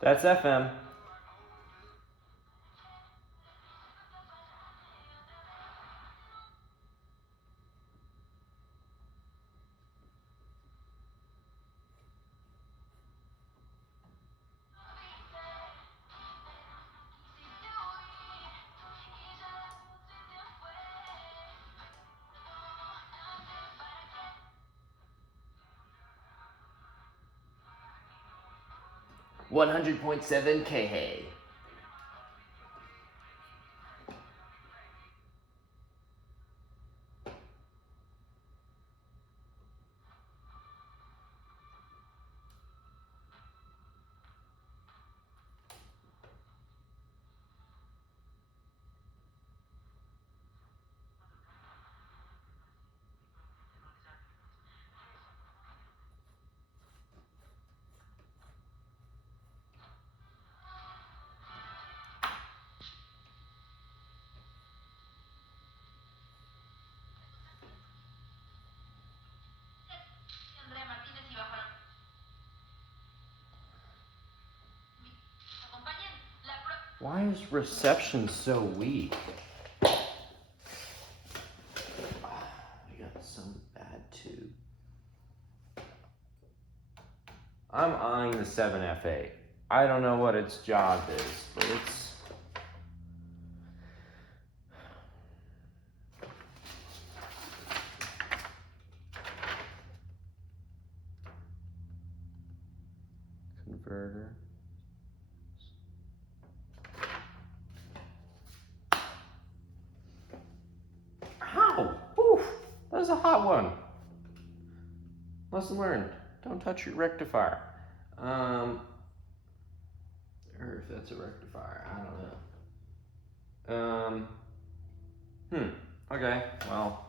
That's FM. $100.7 K. Why is reception so weak? I got some bad tube. I'm eyeing the 7F8. I don't know what its job is, but it's... Converter. Ow! Oof! That was a hot one. Lesson learned. Don't touch your rectifier. Or if that's a rectifier, I don't know. Okay, well.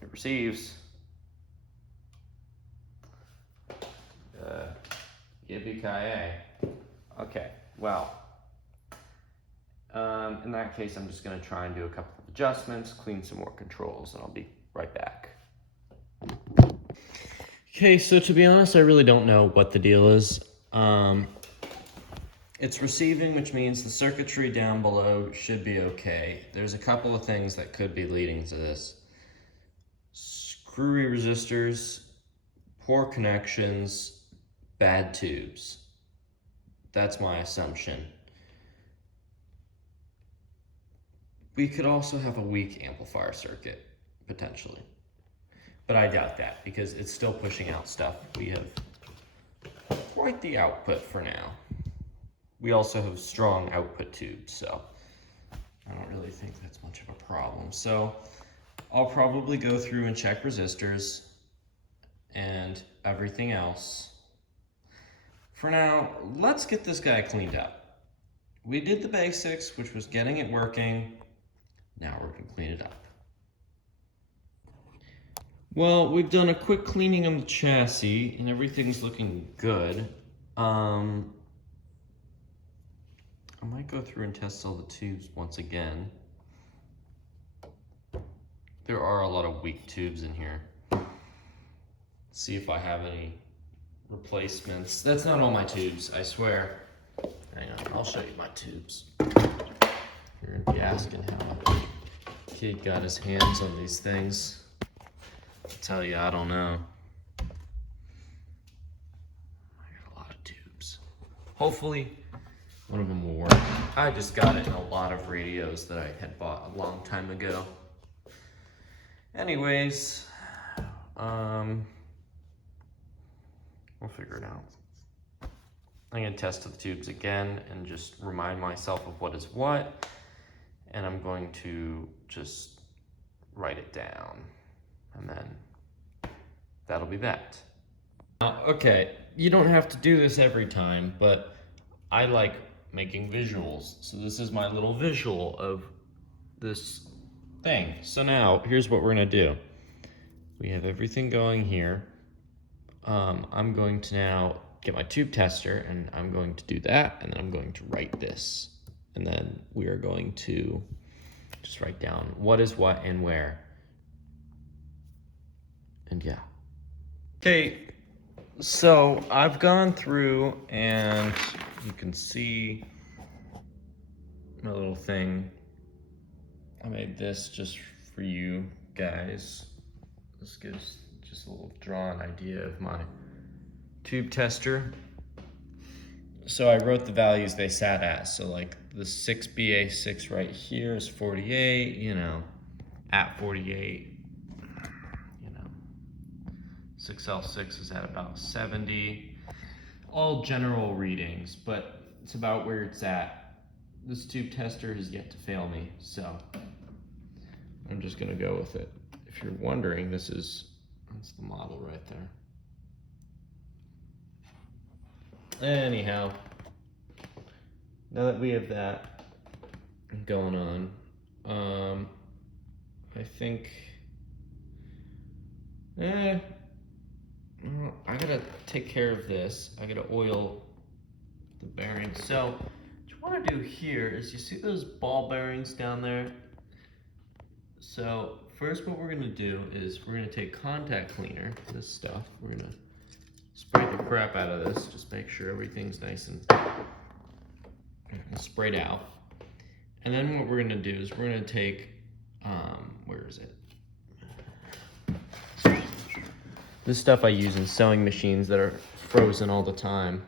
It receives. Yippee-ki-yay. Okay, well. In that case, I'm just going to try and do a couple of adjustments, clean some more controls, and I'll be right back. Okay, so to be honest, I really don't know what the deal is. It's receiving, which means the circuitry down below should be okay. There's a couple of things that could be leading to this. Screwy resistors, poor connections, bad tubes. That's my assumption. We could also have a weak amplifier circuit, potentially. But I doubt that, because it's still pushing out stuff. We have quite the output for now. We also have strong output tubes, so I don't really think that's much of a problem. So I'll probably go through and check resistors and everything else. For now, let's get this guy cleaned up. We did the basics, which was getting it working. Now we're gonna clean it up. Well, we've done a quick cleaning on the chassis and everything's looking good. I might go through and test all the tubes once again. There are a lot of weak tubes in here. See if I have any replacements. That's not all my tubes, I swear. Hang on, I'll show you my tubes. You're gonna be asking how a kid got his hands on these things. I'll tell you, I don't know. I got a lot of tubes. Hopefully, one of them will work. I just got it in a lot of radios that I had bought a long time ago. Anyways, we'll figure it out. I'm gonna test the tubes again and just remind myself of what is what. And I'm going to just write it down. And then that'll be that. Okay, you don't have to do this every time, but I like making visuals. So this is my little visual of this thing. So now, here's what we're gonna do. We have everything going here. I'm going to now get my tube tester and I'm going to do that, and then I'm going to write this. And then we are going to just write down what is what and where. And yeah. Okay, so I've gone through and you can see my little thing. I made this just for you guys. This gives just a little drawn idea of my tube tester. So I wrote the values they sat at. So like the 6BA6 right here is 48, you know, at 48. 6L6 is at about 70. All general readings, but it's about where it's at. This tube tester has yet to fail me, so I'm just gonna go with it. If you're wondering, that's the model right there. Anyhow, now that we have that going on, I think, I gotta take care of this. I gotta oil the bearings. So what you wanna do here is, you see those ball bearings down there? So first what we're gonna do is we're gonna take contact cleaner, this stuff, we're gonna spray the crap out of this, just make sure everything's nice and sprayed out. And then what we're gonna do is we're gonna take, where is it? This stuff I use in sewing machines that are frozen all the time.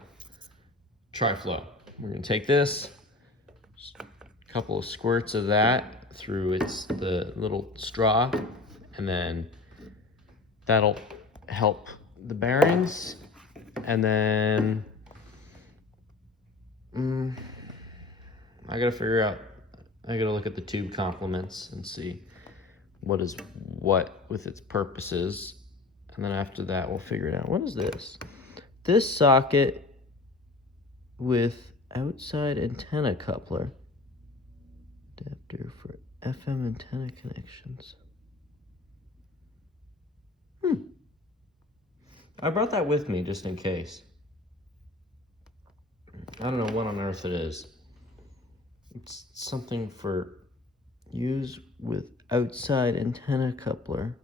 Tri-Flow. We're gonna take this, just a couple of squirts of that through the little straw, and then that'll help the bearings. And then I gotta look at the tube complements and see what is what with its purposes. And then after that, we'll figure it out. What is this? This socket with outside antenna coupler. Adapter for FM antenna connections. I brought that with me just in case. I don't know what on earth it is. It's something for use with outside antenna coupler.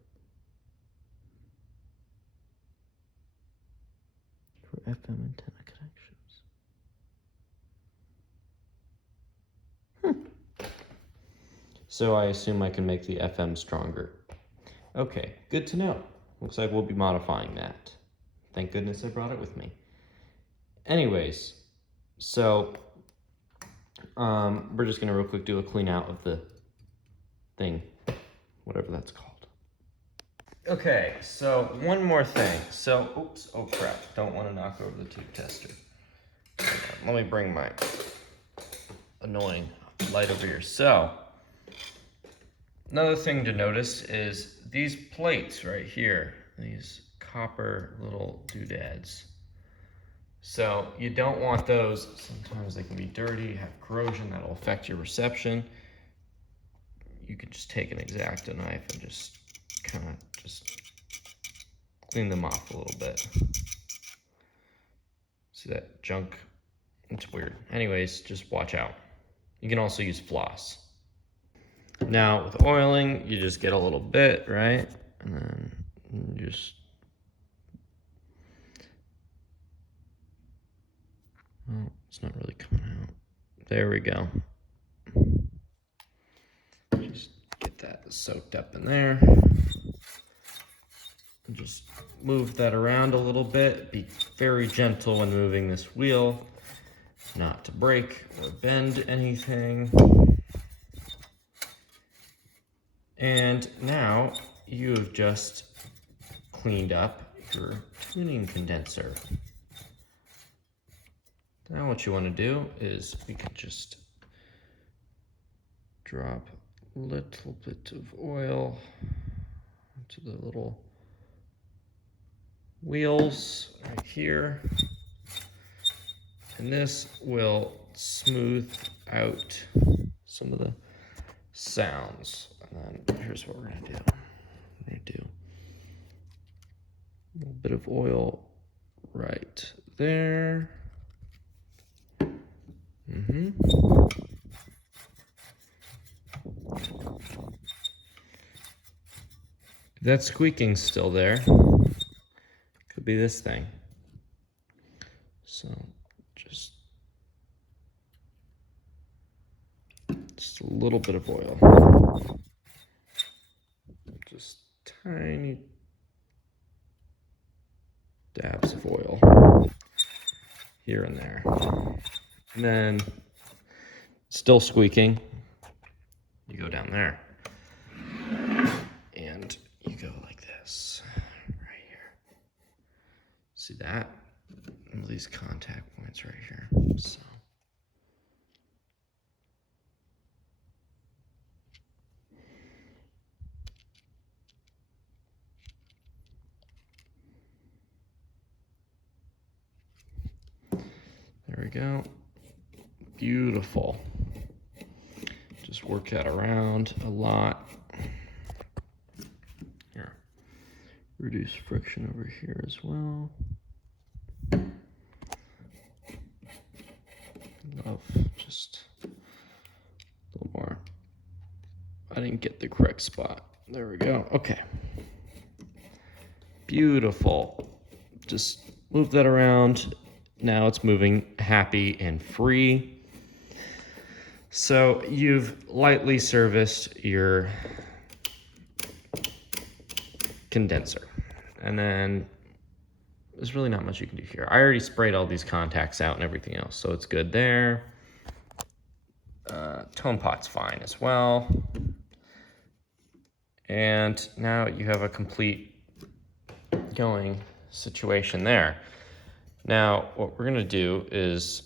For FM antenna connections. So I assume I can make the FM stronger. Okay, good to know. Looks like we'll be modifying that. Thank goodness I brought it with me. Anyways, so we're just gonna real quick do a clean out of the thing, whatever that's called. Okay, so one more thing. So, oops, oh crap, don't want to knock over the tube tester. Let me bring my annoying light over here. So, another thing to notice is these plates right here, these copper little doodads. So you don't want those. Sometimes they can be dirty, have corrosion, that'll affect your reception. You could just take an X-Acto knife and just kind of just clean them off a little bit. See that junk? It's weird. Anyways, just watch out. You can also use floss. Now with oiling, you just get a little bit, right? And then you just, oh, it's not really coming out. There we go. Just get that soaked up in there. And just move that around a little bit. Be very gentle when moving this wheel, not to break or bend anything. And now you have just cleaned up your tuning condenser. Now what you want to do is we can just drop a little bit of oil into the little wheels right here. And this will smooth out some of the sounds. And then here's what we're gonna do. We're gonna do a little bit of oil right there. If that squeaking's still there, could be this thing. So just a little bit of oil. Just tiny dabs of oil here and there. And then, still squeaking, you go down there. And you go like this, right here. See that? All these contact points right here. So. There we go. Beautiful. Just work that around a lot. Here. Reduce friction over here as well. Love just a little more. I didn't get the correct spot. There we go. Okay. Beautiful. Just move that around. Now it's moving happy and free. So you've lightly serviced your condenser. And then there's really not much you can do here. I already sprayed all these contacts out and everything else, so it's good there. Tone pot's fine as well. And now you have a complete going situation there. Now, what we're gonna do is,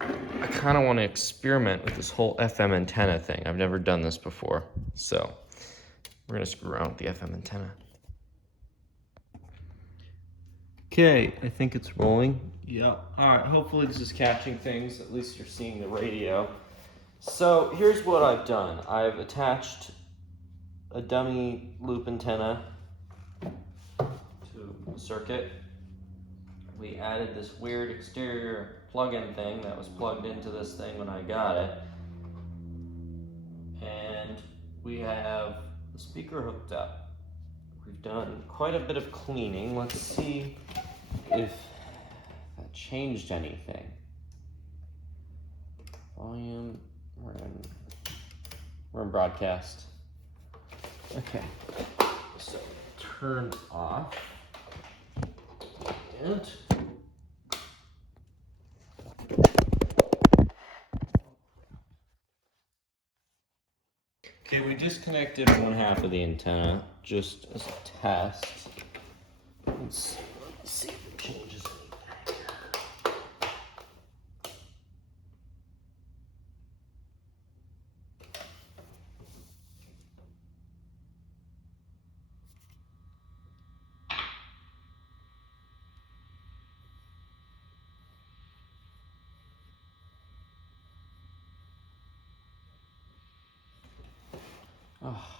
I kind of want to experiment with this whole FM antenna thing. I've never done this before, so we're gonna screw around with the FM antenna. Okay, I think it's rolling. Yeah, all right, hopefully this is catching things. At least you're seeing the radio. So here's what I've done. I've attached a dummy loop antenna to the circuit. We added this weird exterior plug-in thing that was plugged into this thing when I got it. And we have the speaker hooked up. We've done quite a bit of cleaning. Let's see if that changed anything. Volume, we're in broadcast. Okay, so turn off. And disconnected one half of the antenna just as a test. Let's see if it changes anything. Oh.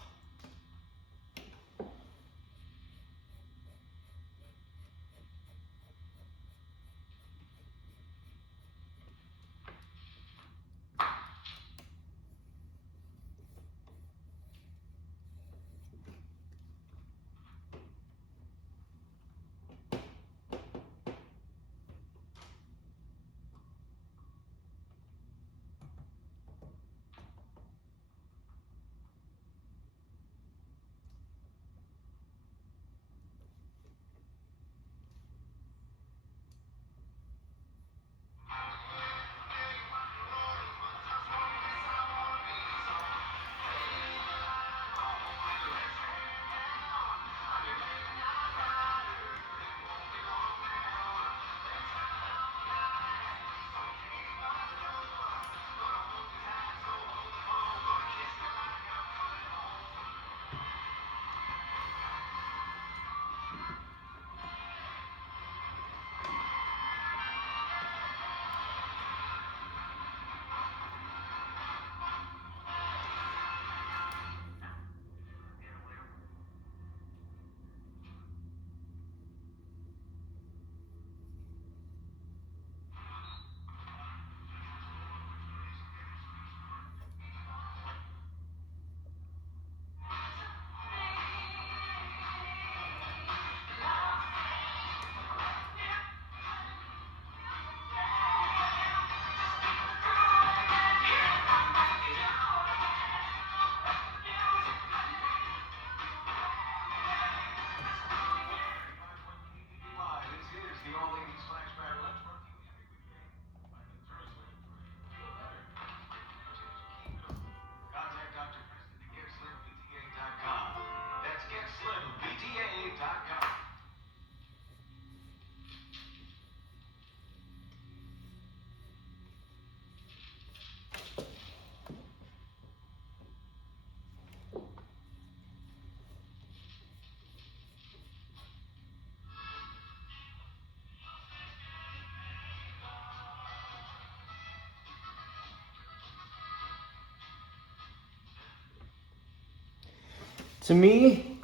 To me,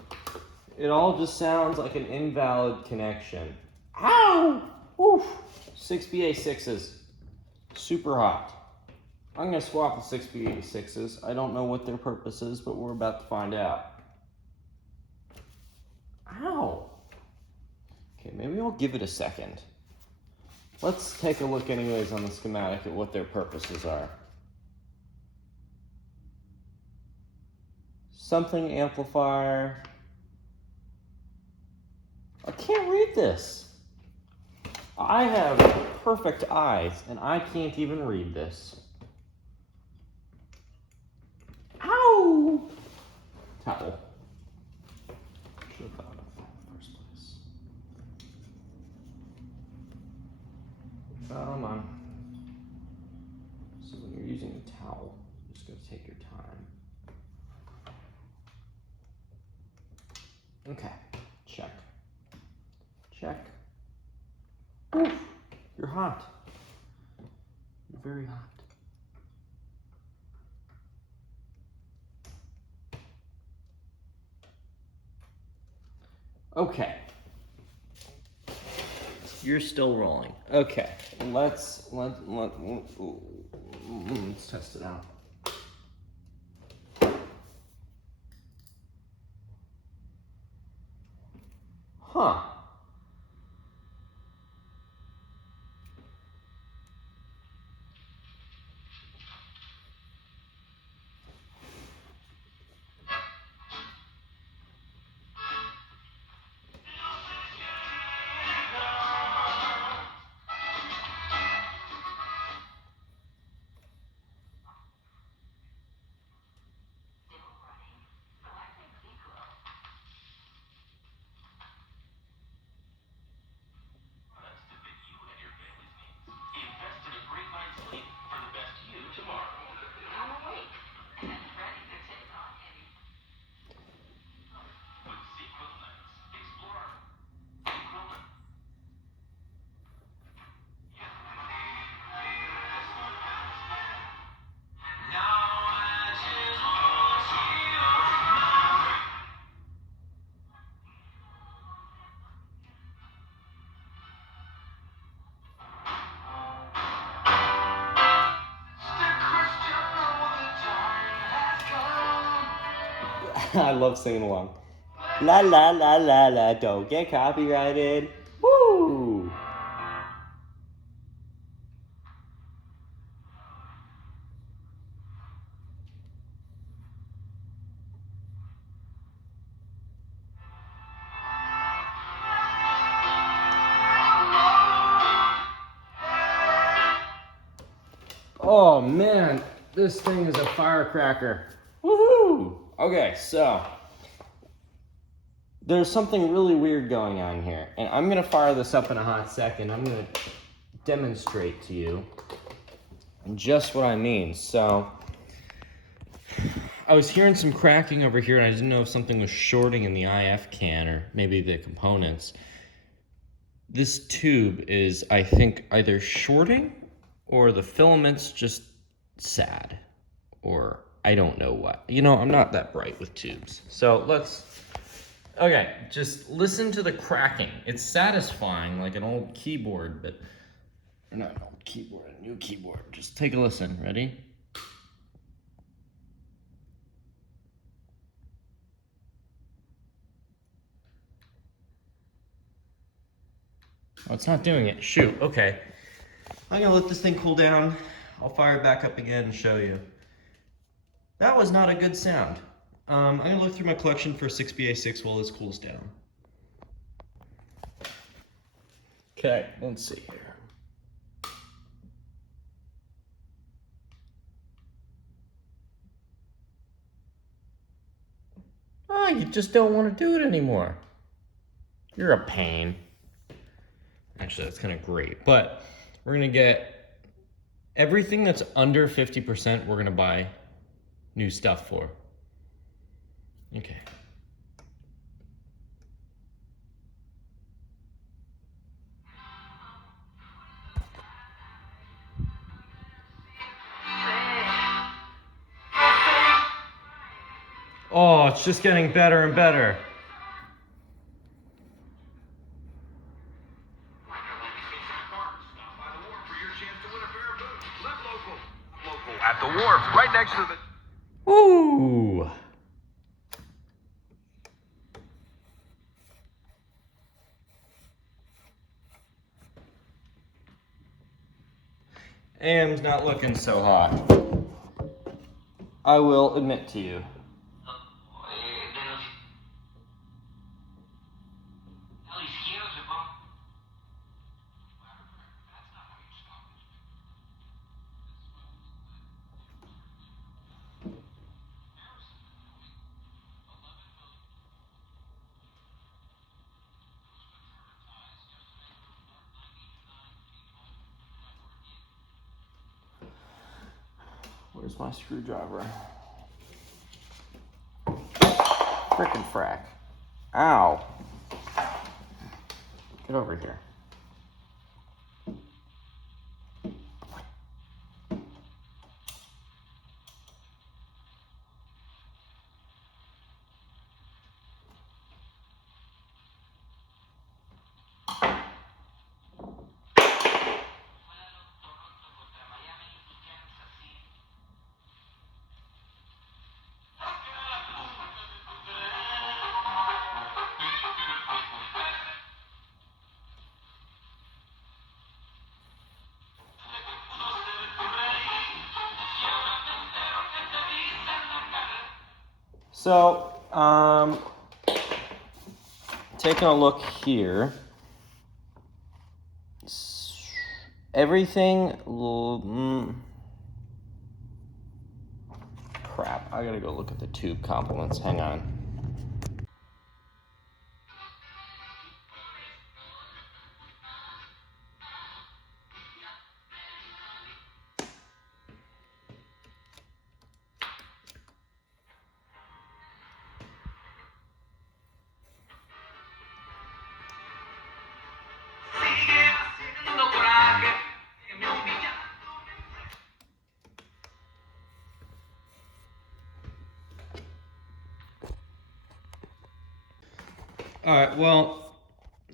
it all just sounds like an invalid connection. Ow! Oof! 6BA6s. Super hot. I'm going to swap the 6BA6s. I don't know what their purpose is, but we're about to find out. Ow! Okay, maybe I'll give it a second. Let's take a look anyways on the schematic at what their purposes are. Something amplifier. I can't read this. I have perfect eyes and I can't even read this. Ow! Towel. Should have thought of that in the first place. Come on. So when you're using a towel, you're just going to take your time. Okay, check. Check. Oof, you're hot. You're very hot. Okay. You're still rolling. Okay, let's test it out. Huh. I love singing along. La la la la la, don't get copyrighted. Woo! Oh man, this thing is a firecracker. Woohoo! Okay, so there's something really weird going on here, and I'm gonna fire this up in a hot second. I'm gonna demonstrate to you just what I mean. So I was hearing some cracking over here, and I didn't know if something was shorting in the IF can or maybe the components. This tube is, I think, either shorting or the filament's just sad, or I don't know what. You know, I'm not that bright with tubes. So okay, just listen to the cracking. It's satisfying like an old keyboard, but not an old keyboard, a new keyboard. Just take a listen. Ready? Oh, it's not doing it. Shoot, okay. I'm gonna let this thing cool down. I'll fire it back up again and show you. That was not a good sound. I'm gonna look through my collection for 6BA6 while this cools down. Okay, let's see here. Oh, you just don't want to do it anymore. You're a pain. Actually, that's kind of great. But we're going to get everything that's under 50%, we're going to buy new stuff for. Okay. Oh, it's just getting better and better. At the wharf, right next to the... Ooh. AM's not looking so hot. I will admit to you. Where's my screwdriver? Frickin' frack. Ow. Get over here. So, taking a look here, everything, crap, I gotta go look at the tube complements, hang on. Alright, well,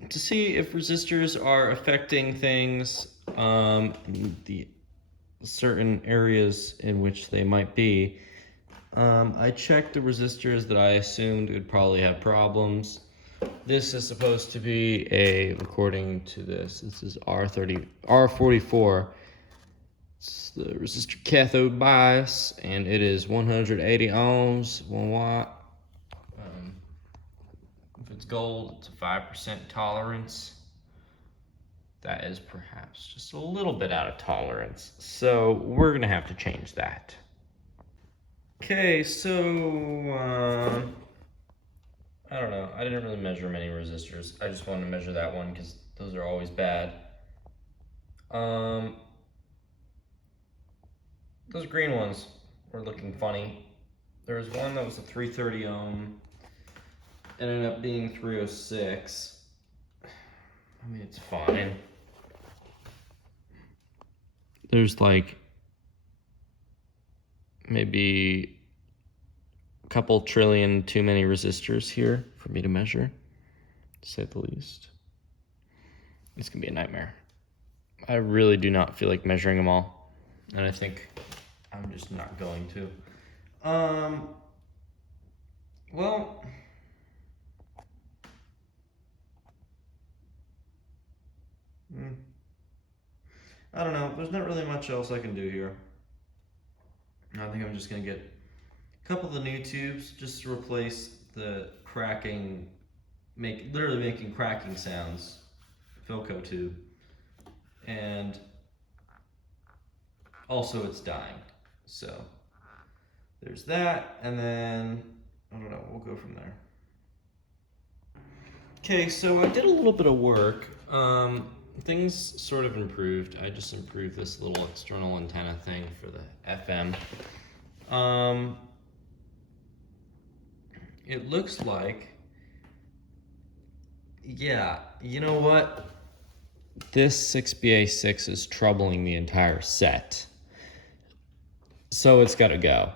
to see if resistors are affecting things, the certain areas in which they might be, I checked the resistors that I assumed would probably have problems. This is supposed to be according to this is R44. It's the resistor cathode bias, and it is 180 ohms, 1 watt. If it's gold, it's a 5% tolerance. That is perhaps just a little bit out of tolerance, so we're gonna have to change that. Okay, so I don't know. I didn't really measure many resistors. I just wanted to measure that one because those are always bad. Those green ones were looking funny. There was one that was a 330 ohm. It ended up being 306. I mean, it's fine. There's like maybe a couple trillion too many resistors here for me to measure, to say the least. It's gonna be a nightmare. I really do not feel like measuring them all, and I think I'm just not going to. Well, I don't know. There's not really much else I can do here. I think I'm just gonna get a couple of the new tubes just to replace the cracking, literally making cracking sounds, Philco tube, and also it's dying. So there's that, and then I don't know. We'll go from there. Okay, so I did a little bit of work. Things sort of improved. I just improved this little external antenna thing for the FM. It looks like, yeah, you know what? This 6BA6 is troubling the entire set. So it's gotta go.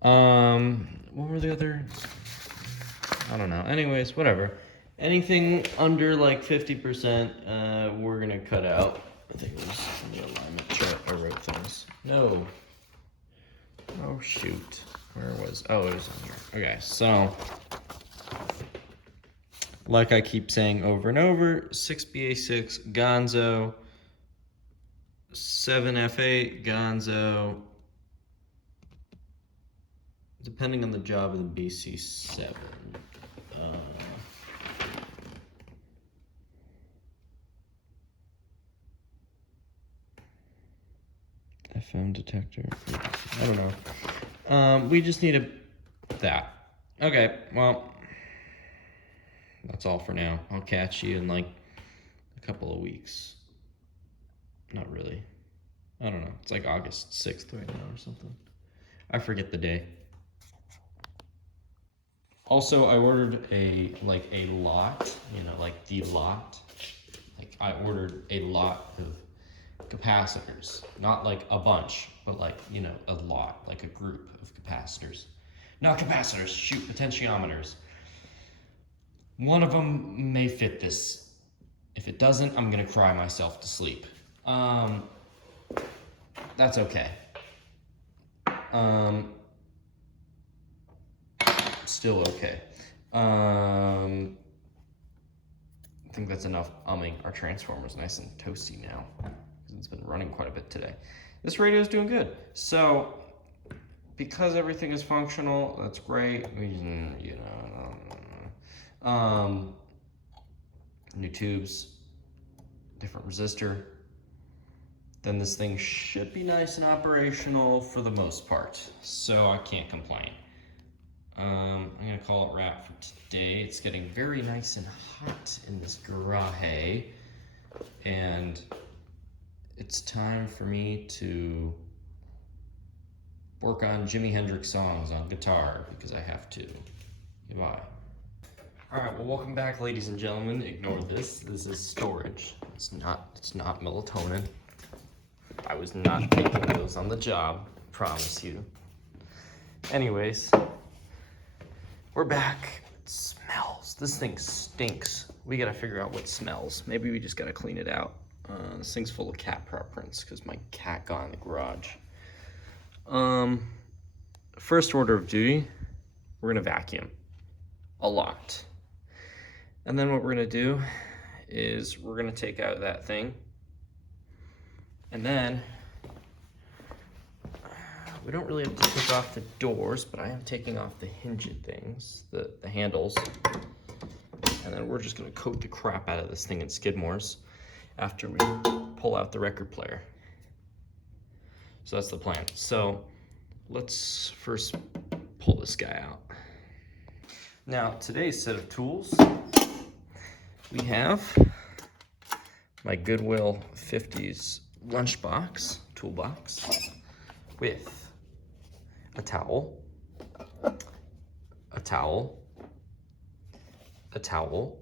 What were the other? I don't know. Anyways, whatever. Anything under like 50%, we're gonna cut out. I think it was in the alignment chart I wrote things. No. Oh shoot. Where was? Oh, it was on here. Okay, so like I keep saying over and over, 6BA6 Gonzo, 7F8 Gonzo. Depending on the job of the BC7. FM detector. I don't know. We just need that. Okay, well, that's all for now. I'll catch you in like a couple of weeks. Not really. I don't know. It's like August 6th right now or something. I forget the day. Also, I ordered a lot, like the lot. Like I ordered a lot of capacitors, not like a bunch, but like, a lot, like a group of capacitors. Not capacitors, shoot, potentiometers. One of them may fit this. If it doesn't, I'm gonna cry myself to sleep. That's okay. Still okay. I think that's enough umming. Our transformer's nice and toasty now. It's been running quite a bit today. This radio is doing good. So, because everything is functional, that's great. New tubes, different resistor. Then this thing should be nice and operational for the most part. So I can't complain. I'm gonna call it wrap for today. It's getting very nice and hot in this garage, and it's time for me to work on Jimi Hendrix songs on guitar because I have to. Goodbye. All right, well, welcome back, ladies and gentlemen. Ignore this. This is storage. It's not melatonin. I was not taking those on the job, promise you. Anyways, we're back. It smells. This thing stinks. We gotta figure out what smells. Maybe we just gotta clean it out. This thing's full of cat prep prints because my cat got in the garage. first order of duty, we're gonna vacuum a lot. And then what we're gonna do is we're gonna take out that thing. And then we don't really have to take off the doors, but I am taking off the hinged things, the handles. And then we're just gonna coat the crap out of this thing in Skidmore's after we pull out the record player. So that's the plan. So let's first pull this guy out. Now, today's set of tools, we have my Goodwill 50s lunchbox, toolbox, with a towel, a towel, a towel,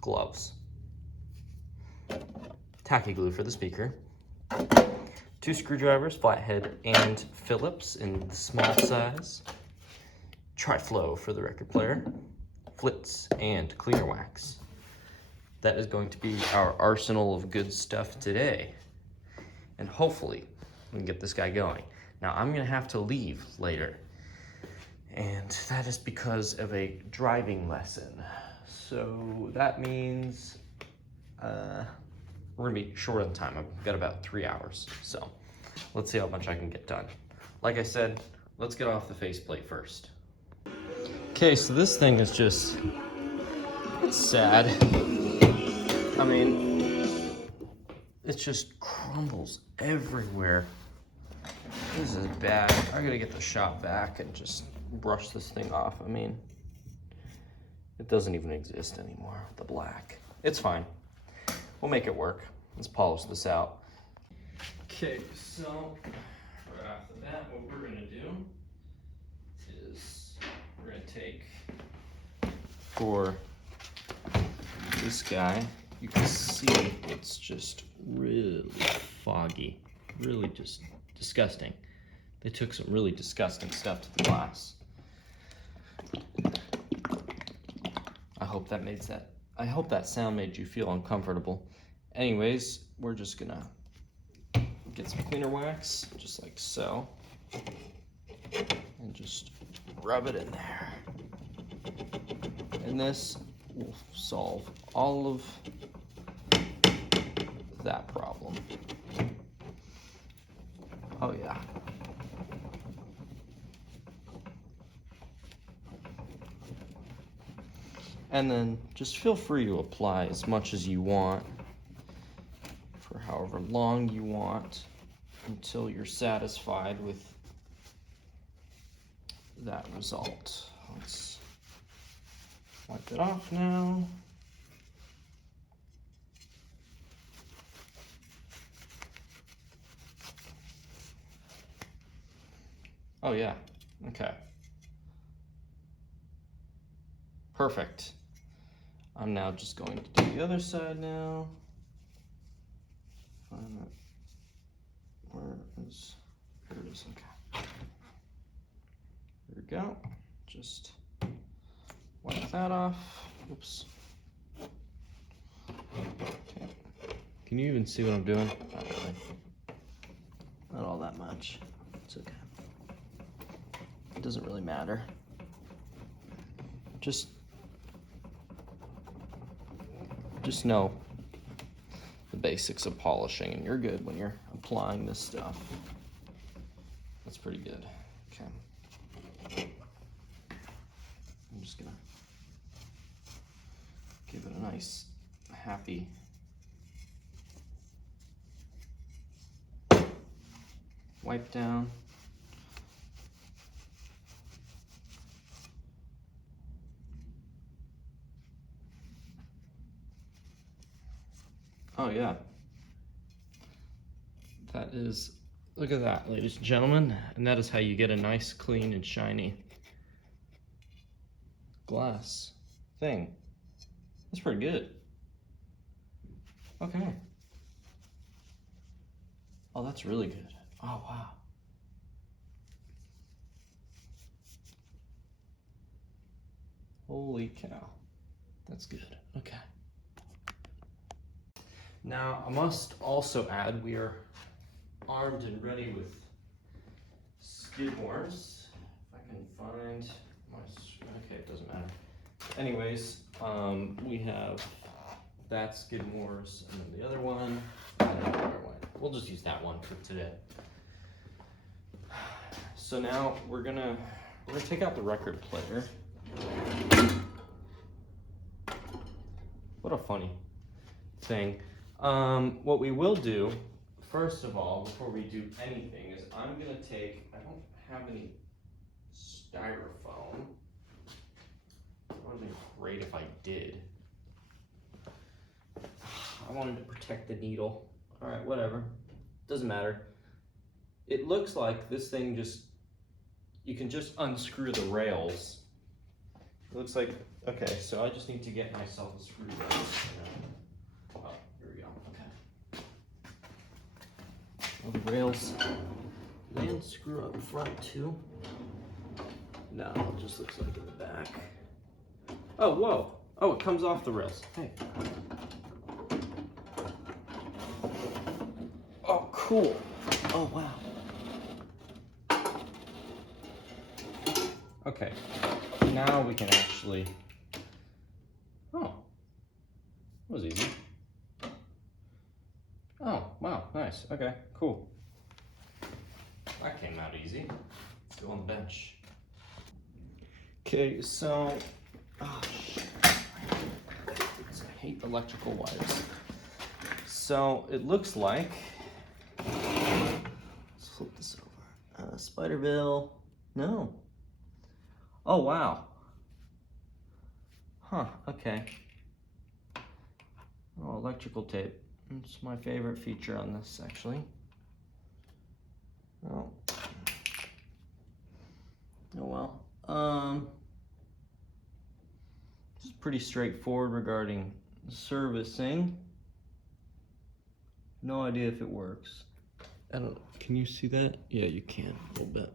gloves, tacky glue for the speaker, 2 screwdrivers, flathead and Phillips in the small size, tri-flow for the record player, flits and cleaner wax. That is going to be our arsenal of good stuff today. And hopefully we can get this guy going. Now I'm gonna have to leave later. And that is because of a driving lesson. So that means we're gonna be short on time. I've got about 3 hours. So let's see how much I can get done. Like I said, let's get off the faceplate first. Okay, so this thing is just, it's sad. I mean, it just crumbles everywhere. This is bad. I gotta get the shop back and just brush this thing off. I mean, it doesn't even exist anymore, the black. It's fine. We'll make it work. Let's polish this out. Okay, so right off the bat, what we're gonna do is we're gonna take, for this guy, you can see it's just really foggy, really just disgusting. They took some really disgusting stuff to the glass. I hope that sound made you feel uncomfortable. Anyways, we're just gonna get some cleaner wax, just like so, and just rub it in there. And this will solve all of that problem. Oh yeah. And then just feel free to apply as much as you want for however long you want until you're satisfied with that result. Let's wipe it off now. Oh yeah, okay. Perfect. I'm now just going to do the other side now. Find that. Where is, here it is, okay. There we go. Just wipe that off. Oops. Okay. Can you even see what I'm doing? Not really. Not all that much. It's okay. It doesn't really matter. Just know the basics of polishing and you're good when you're applying this stuff. That's pretty good. Okay. I'm just gonna give it a nice, happy wipe down. Oh yeah, that is, look at that, ladies and gentlemen, and that is how you get a nice, clean, and shiny glass thing. That's pretty good. Okay. Oh, that's really good. Oh, wow. Holy cow. That's good. Okay. Now, I must also add, we are armed and ready with skid marks. If I can find my, okay, it doesn't matter. Anyways, we have that skid marks and then the other one. I don't know where I went. We'll just use that one for today. So now we're gonna take out the record player. What a funny thing. What we will do, first of all, before we do anything, is I'm gonna take, I don't have any styrofoam. It would have been great if I did. I wanted to protect the needle. All right, whatever. Doesn't matter. It looks like this thing just, you can just unscrew the rails. It looks like, okay, so I just need to get myself a screwdriver. Oh, here we go, okay. Well, the rails, they unscrew up front too. No, it just looks like in the back. Oh, whoa. Oh, it comes off the rails. Hey. Oh, cool. Oh, wow. Okay, now we can actually, oh, that was easy. Oh, wow, nice, okay, cool. That came out easy. Let's go on the bench. Okay, so, oh, shit. I hate electrical wires. So it looks like, let's flip this over. Spiderville, no. Oh, wow. Huh, okay. Oh, electrical tape. It's my favorite feature on this, actually. Oh. Oh, well. This is pretty straightforward regarding servicing. No idea if it works. I don't know. Can you see that? Yeah, you can, a little bit.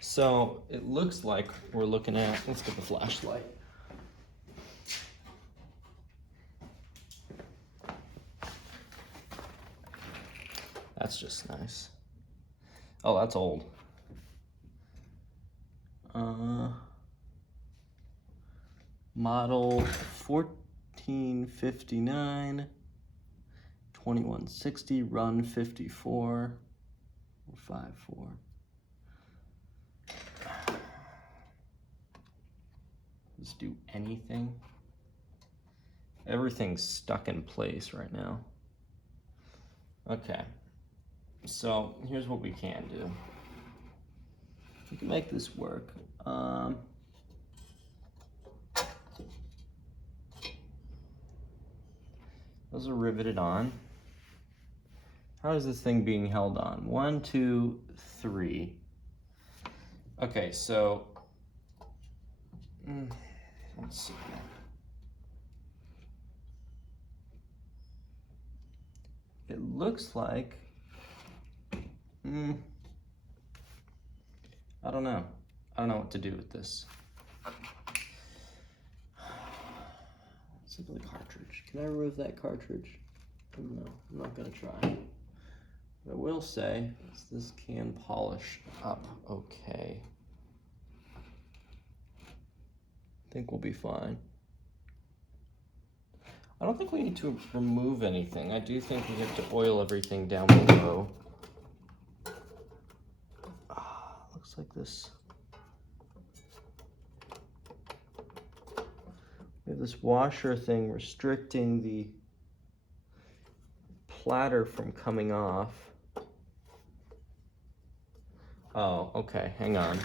So it looks like we're looking at, let's get the flashlight. That's just nice. Oh, that's old. Model 1459, 2160, run 54, or 54. Let's do anything. Everything's stuck in place right now. Okay, so here's what we can do. We can make this work. Those are riveted on. How is this thing being held on? 1, 2, 3. Okay, so let's see. It looks like, I don't know. I don't know what to do with this. Simply cartridge. Can I remove that cartridge? No, I'm not gonna try. What I will say is this can polish up okay. I think we'll be fine. I don't think we need to remove anything. I do think we have to oil everything down below. Looks like this. We have this washer thing restricting the platter from coming off. Oh, okay, hang on.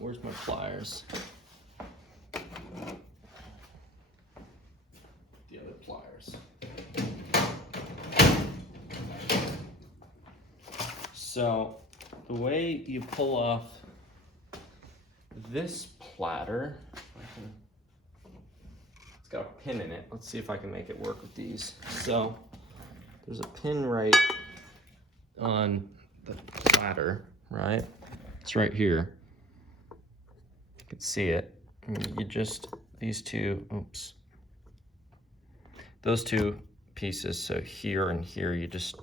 Where's my pliers? The other pliers. So, the way you pull off this platter, it's got a pin in it. Let's see if I can make it work with these. So, there's a pin right on the platter, right? It's right here. You can see it. And you just, these two, oops. those two pieces, so here and here, you just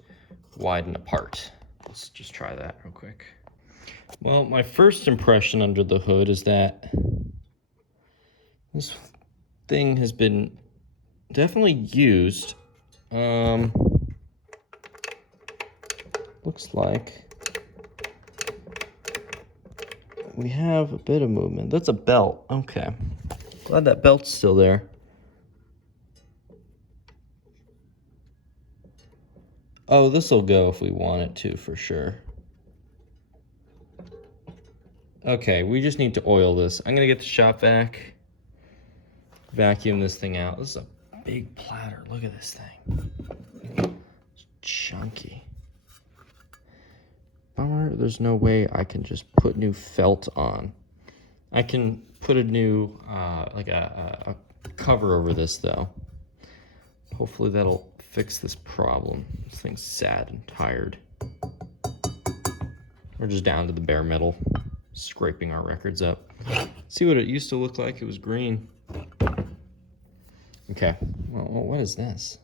widen apart. Let's just try that real quick. Well, my first impression under the hood is that this thing has been definitely used. Looks like we have a bit of movement. That's a belt. Okay. Glad that belt's still there. Oh, this will go if we want it to, for sure. Okay, we just need to oil this. I'm gonna get the shop vac, vacuum this thing out. This is a big platter. Look at this thing. It's chunky. Bummer, there's no way I can just put new felt on. I can put a new, like a cover over this though. Hopefully that'll fix this problem. This thing's sad and tired. We're just down to the bare metal, scraping our records up. See what it used to look like? It was green. Okay, well, what is this?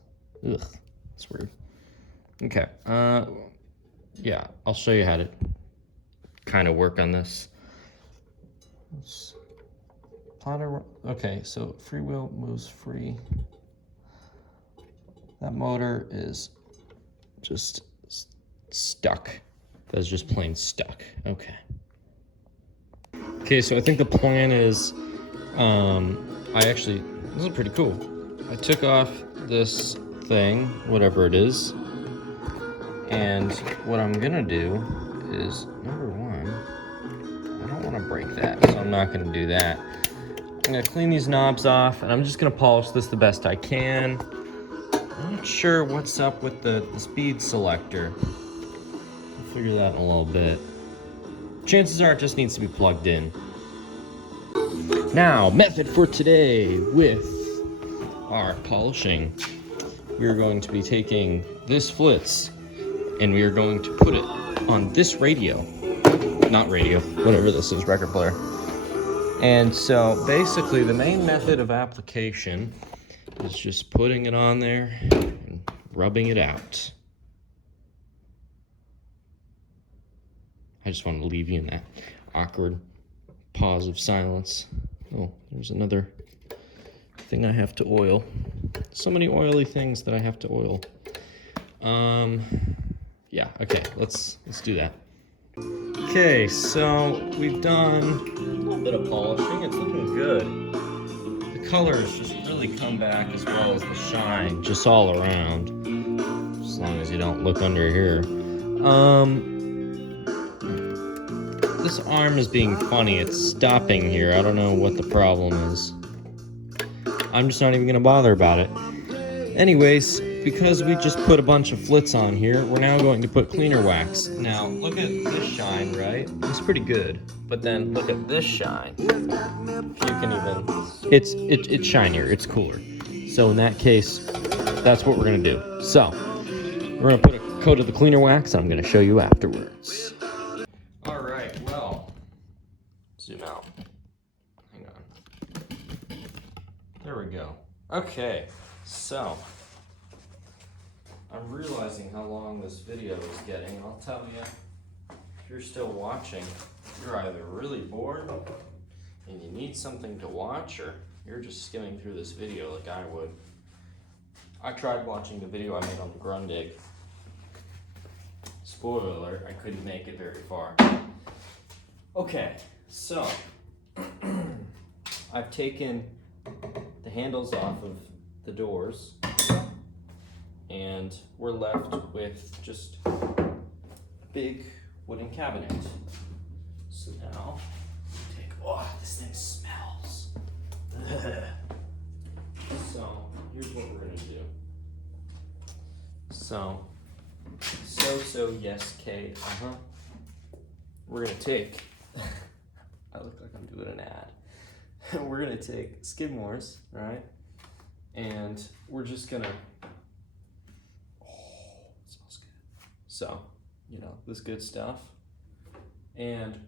Ugh, that's weird. Okay, yeah, I'll show you how to kind of work on this. Okay, so freewheel moves free. That motor is just stuck. That's just plain stuck. Okay. Okay, so I think the plan is, this is pretty cool. I took off this thing, whatever it is, and what I'm gonna do is, number one, I don't wanna break that, so I'm not gonna do that. I'm gonna clean these knobs off, and I'm just gonna polish this the best I can. I'm not sure what's up with the speed selector. I'll figure that in a little bit. Chances are it just needs to be plugged in. Now, method for today with our polishing. We're going to be taking this Flitz and we are going to put it on this radio. Not radio, whatever this is, record player. And so basically the main method of application is just putting it on there and rubbing it out. I just want to leave you in that awkward pause of silence. Oh, there's another thing I have to oil. So many oily things that I have to oil. Yeah, okay, let's do that. Okay, so we've done a little bit of polishing. It's looking good. The colors just really come back as well as the shine, just all around. As long as you don't look under here. This arm is being funny. It's stopping here. I don't know what the problem is. I'm just not even gonna bother about it. Anyways, because we just put a bunch of Flitz on here, we're now going to put cleaner wax. Now, look at this shine, right? It's pretty good. But then look at this shine. If you can even, it's shinier, it's cooler. So in that case, that's what we're gonna do. So, we're gonna put a coat of the cleaner wax, and I'm gonna show you afterwards. All right, well, zoom out. Hang on. There we go. Okay, so I'm realizing how long this video is getting. I'll tell you, if you're still watching, you're either really bored and you need something to watch, or you're just skimming through this video like I would. I tried watching the video I made on the Grundig. Spoiler alert, I couldn't make it very far. Okay, so I've taken the handles off of the doors and we're left with just a big wooden cabinet. So now, oh, this thing smells. So here's what we're gonna do. So yes, Kate, we're gonna take, I look like I'm doing an ad. We're gonna take Skidmore's, right? And we're just gonna, oh, it smells good. So, you know, this good stuff. And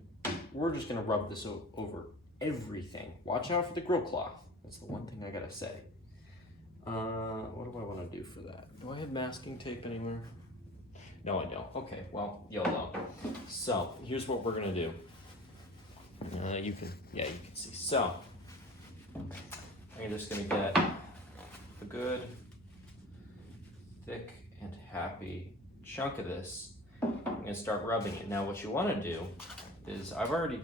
we're just gonna rub this over everything. Watch out for the grill cloth. That's the one thing I gotta say. What do I want to do for that? Do I have masking tape anywhere? No, I don't. Okay, well, YOLO. So, here's what we're gonna do. You can see. So, I'm just gonna get a good, thick and happy chunk of this. I'm gonna start rubbing it. Now, what you wanna do is, I've already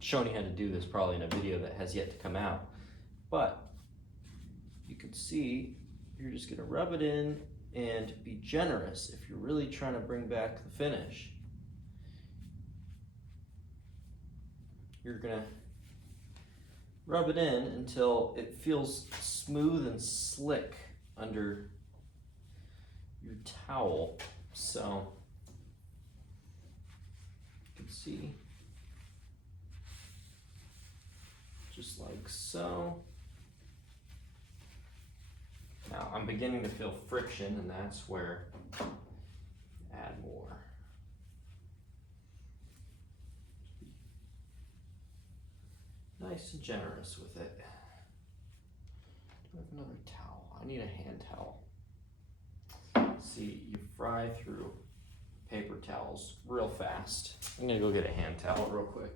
shown you how to do this probably in a video that has yet to come out, but you can see you're just gonna rub it in and be generous if you're really trying to bring back the finish. You're gonna rub it in until it feels smooth and slick under your towel. So you can see, just like so. Now I'm beginning to feel friction, and that's where add more. Nice and generous with it. Do I have another towel? I need a hand towel. See, you fry through paper towels real fast. I'm gonna go get a hand towel real quick.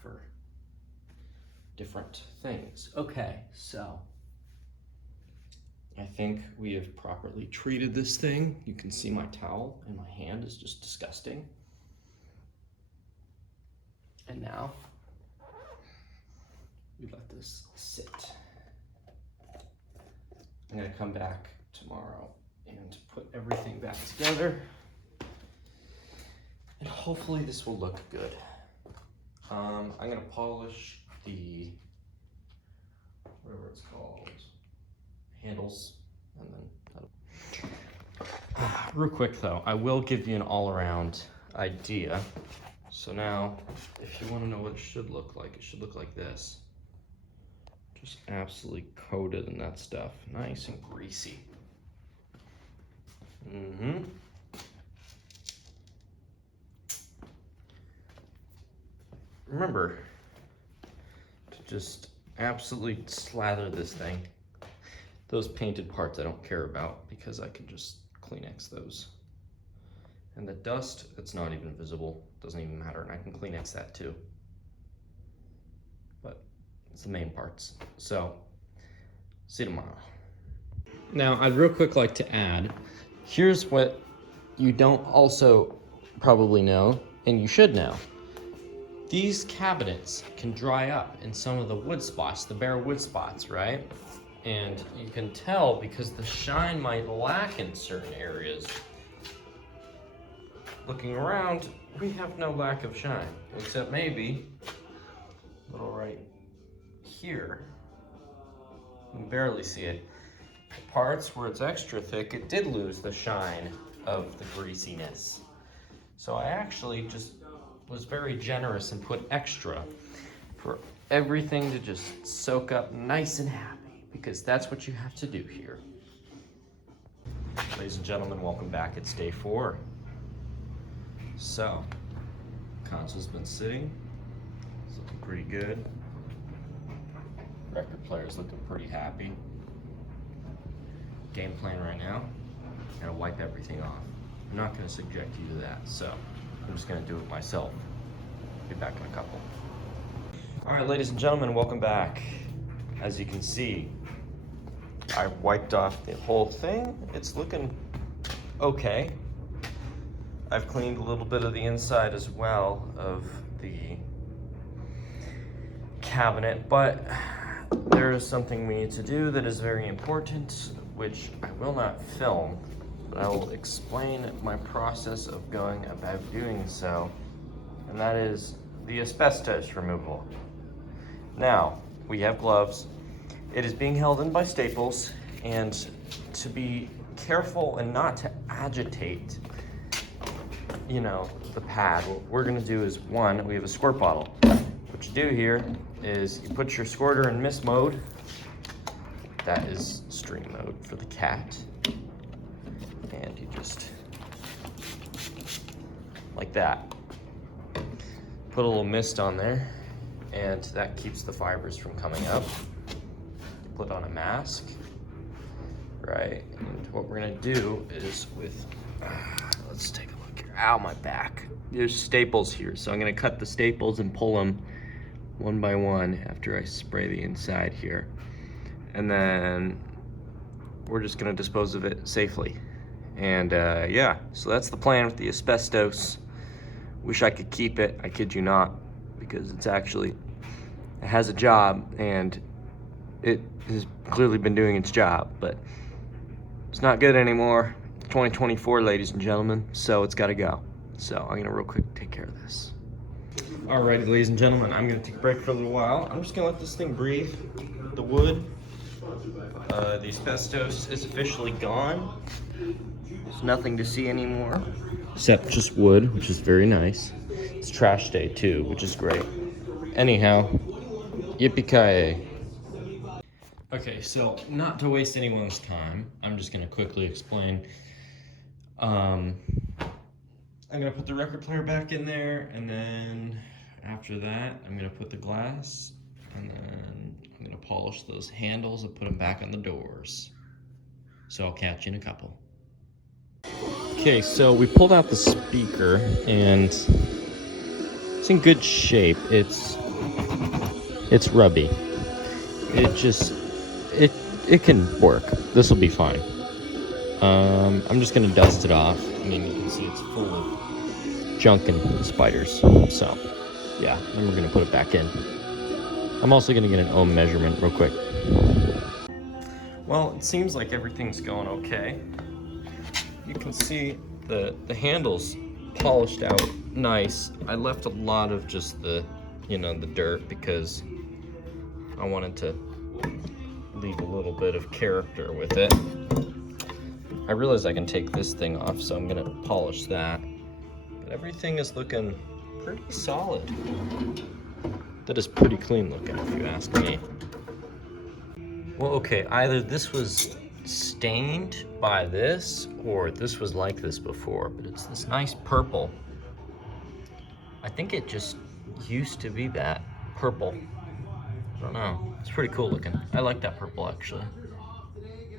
For different things. Okay, so I think we have properly treated this thing. You can see my towel and my hand is just disgusting. And now we let this sit. I'm gonna come back tomorrow and put everything back together. And hopefully this will look good. I'm gonna polish the, whatever it's called, handles, and then real quick though, I will give you an all-around idea. So now, if you want to know what it should look like this. Just absolutely coated in that stuff, nice and greasy. Remember to just absolutely slather this thing. Those painted parts I don't care about because I can just Kleenex those. And the dust, it's not even visible, doesn't even matter, and I can Kleenex that too. But it's the main parts. So, see you tomorrow. Now, I'd real quick like to add, here's what you don't also probably know, and you should know. These cabinets can dry up in some of the wood spots, the bare wood spots, right? And you can tell because the shine might lack in certain areas. Looking around, we have no lack of shine, except maybe a little right here. You can barely see it. The parts where it's extra thick, it did lose the shine of the greasiness. So I actually just was very generous and put extra for everything to just soak up nice and happy, because that's what you have to do here. Ladies and gentlemen, welcome back. It's day 4. So, console's been sitting. It's looking pretty good. Record player's looking pretty happy. Game plan right now, I'm gonna wipe everything off. I'm not gonna subject you to that, so I'm just gonna do it myself. Be back in a couple. All right, ladies and gentlemen, welcome back. As you can see, I wiped off the whole thing. It's looking okay. I've cleaned a little bit of the inside as well of the cabinet, but there is something we need to do that is very important, which I will not film, but I will explain my process of going about doing so, and that is the asbestos removal. Now, we have gloves, It is being held in by staples, and to be careful and not to agitate, you know, the pad, what we're gonna do is, one, we have a squirt bottle. What you do here is you put your squirter in mist mode. That is stream mode for the cat. And you just, like that. Put a little mist on there, and that keeps the fibers from coming up. Put on a mask, right? And what we're gonna do is with, let's take a look here. Ow, my back. There's staples here, so I'm gonna cut the staples and pull them one by one after I spray the inside here. And then we're just gonna dispose of it safely. And yeah, so that's the plan with the asbestos. Wish I could keep it, I kid you not, because it's actually, it has a job and it has clearly been doing its job, but it's not good anymore. It's 2024, ladies and gentlemen, so it's gotta go. So I'm gonna real quick take care of this. Alrighty, ladies and gentlemen, I'm gonna take a break for a little while. I'm just gonna let this thing breathe. The wood, the asbestos is officially gone. There's nothing to see anymore, except just wood, which is very nice. It's trash day too, which is great. Anyhow, yippee-ki-yay. Okay, so not to waste anyone's time, I'm just gonna quickly explain. I'm gonna put the record player back in there, and then after that, I'm gonna put the glass, and then I'm gonna polish those handles and put them back on the doors. So I'll catch you in a couple. Okay, so we pulled out the speaker, and it's in good shape. It's rubby. It can work. This will be fine. I'm just gonna dust it off. I mean, you can see it's full of junk and spiders. So, yeah, then we're gonna put it back in. I'm also gonna get an ohm measurement real quick. Well, it seems like everything's going okay. You can see the handles polished out nice. I left a lot of just the, you know, the dirt because I wanted to leave a little bit of character with it. I realize I can take this thing off, so I'm gonna polish that. But everything is looking pretty solid. That is pretty clean looking, if you ask me. Well, okay, either this was stained by this, or this was like this before, but it's this nice purple. I think it just used to be that purple. I don't know. It's pretty cool looking. I like that purple, actually.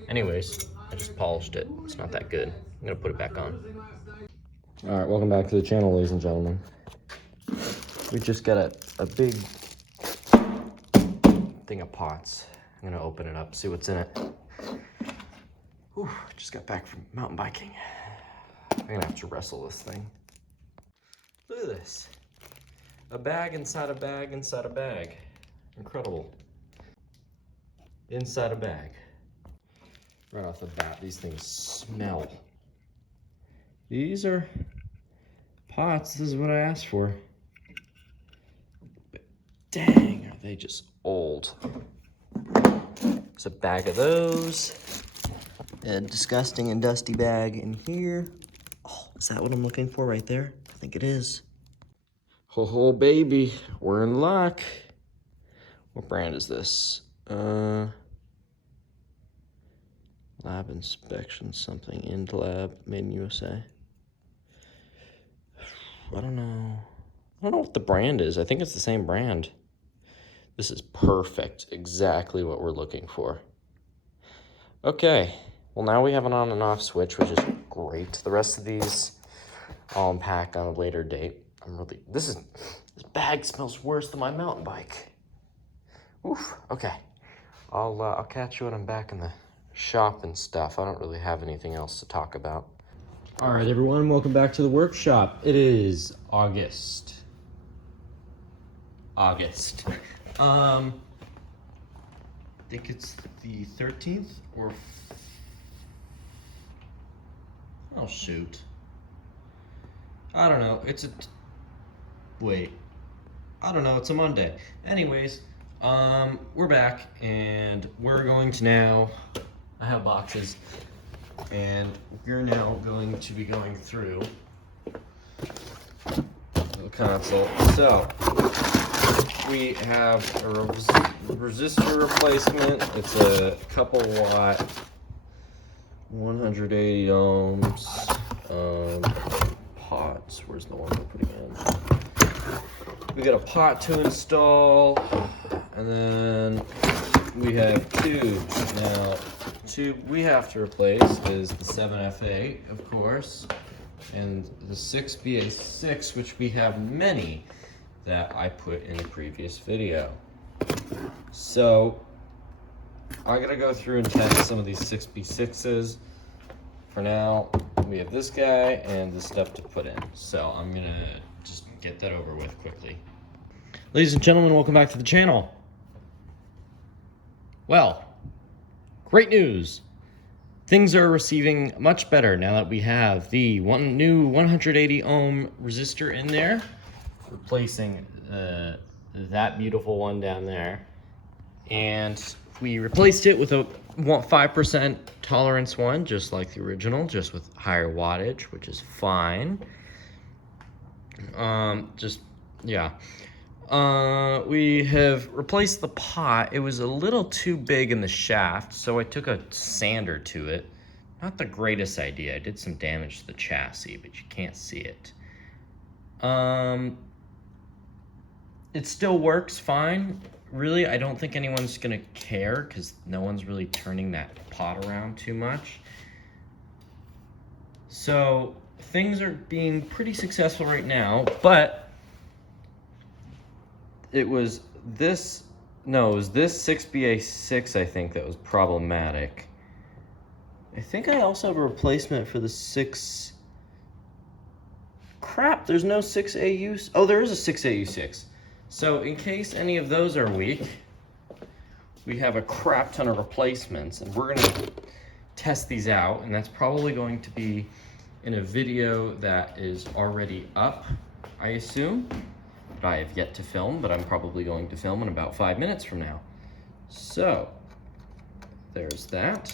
Anyways, I just polished it. It's not that good. I'm gonna put it back on. All right, welcome back to the channel, ladies and gentlemen. We just got a big thing of pots. I'm gonna open it up, see what's in it. Whew, just got back from mountain biking. I'm gonna have to wrestle this thing. Look at this. A bag inside a bag inside a bag. Incredible. Inside a bag. Right off the bat, these things smell. These are pots. This is what I asked for. But dang, are they just old. There's a bag of those. A disgusting and dusty bag in here. Oh, is that what I'm looking for right there? I think it is. Oh, baby, we're in luck. What brand is this? Lab inspection something. Ind Lab, made in USA. I don't know what the brand is. I think it's the same brand. This is perfect. Exactly what we're looking for. Okay. Well, now we have an on and off switch, which is great. The rest of these I'll unpack on a later date. This bag smells worse than my mountain bike. Oof. Okay. I'll catch you when I'm back in the shop and stuff. I don't really have anything else to talk about. All right, everyone, welcome back to the workshop. It is August. I think it's the 13th or oh shoot. I don't know. It's a Monday. Anyways, We're back, and we're going to now, I have boxes, and we're now going to be going through the console. So, we have a resistor replacement. It's a couple watt, 180 ohms, pots. Where's the one we're putting in? We got a pot to install, and then we have tubes. Now, tube we have to replace is the 7F8, of course, and the 6BA6, which we have many that I put in a previous video. So, I'm gonna go through and test some of these 6B6s. For now, we have this guy and this stuff to put in. So I'm gonna just get that over with quickly. Ladies and gentlemen, welcome back to the channel. Well, great news. Things are receiving much better now that we have the new 180 ohm resistor in there, replacing that beautiful one down there. And we replaced it with a 5% tolerance one, just like the original, just with higher wattage, which is fine. We have replaced the pot. It was a little too big in the shaft, so I took a sander to it. Not the greatest idea. I did some damage to the chassis, but you can't see it. It still works fine. Really, I don't think anyone's gonna care because no one's really turning that pot around too much. So things are being pretty successful right now, but it was this 6BA6, I think, that was problematic. I think I also have a replacement for the 6. Crap, there's no 6AU. Oh, there is a 6AU6. So in case any of those are weak, we have a crap ton of replacements, and we're gonna test these out, and that's probably going to be in a video that is already up, I assume. But I have yet to film, but I'm probably going to film in about 5 minutes from now. So, there's that.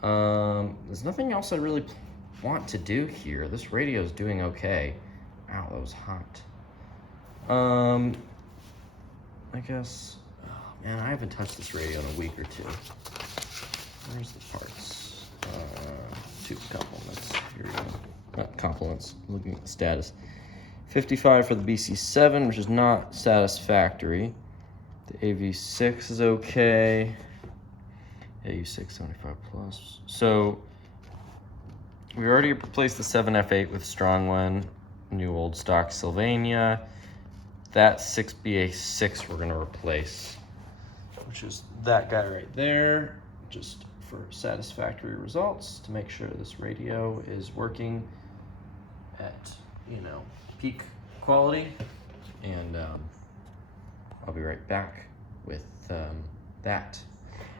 There's nothing else I really want to do here. This radio is doing okay. Ow, that was hot. I guess, oh man, I haven't touched this radio in a week or two. Where's the parts? Tube compliments, here we go. Not compliments, looking at the status. 55 for the BC7, which is not satisfactory. The AV6 is okay. AU6 75 plus. So, we already replaced the 7F8 with strong one, new old stock Sylvania. That 6BA6 we're gonna replace, which is that guy right there, just for satisfactory results, to make sure this radio is working at, peak quality. And I'll be right back with that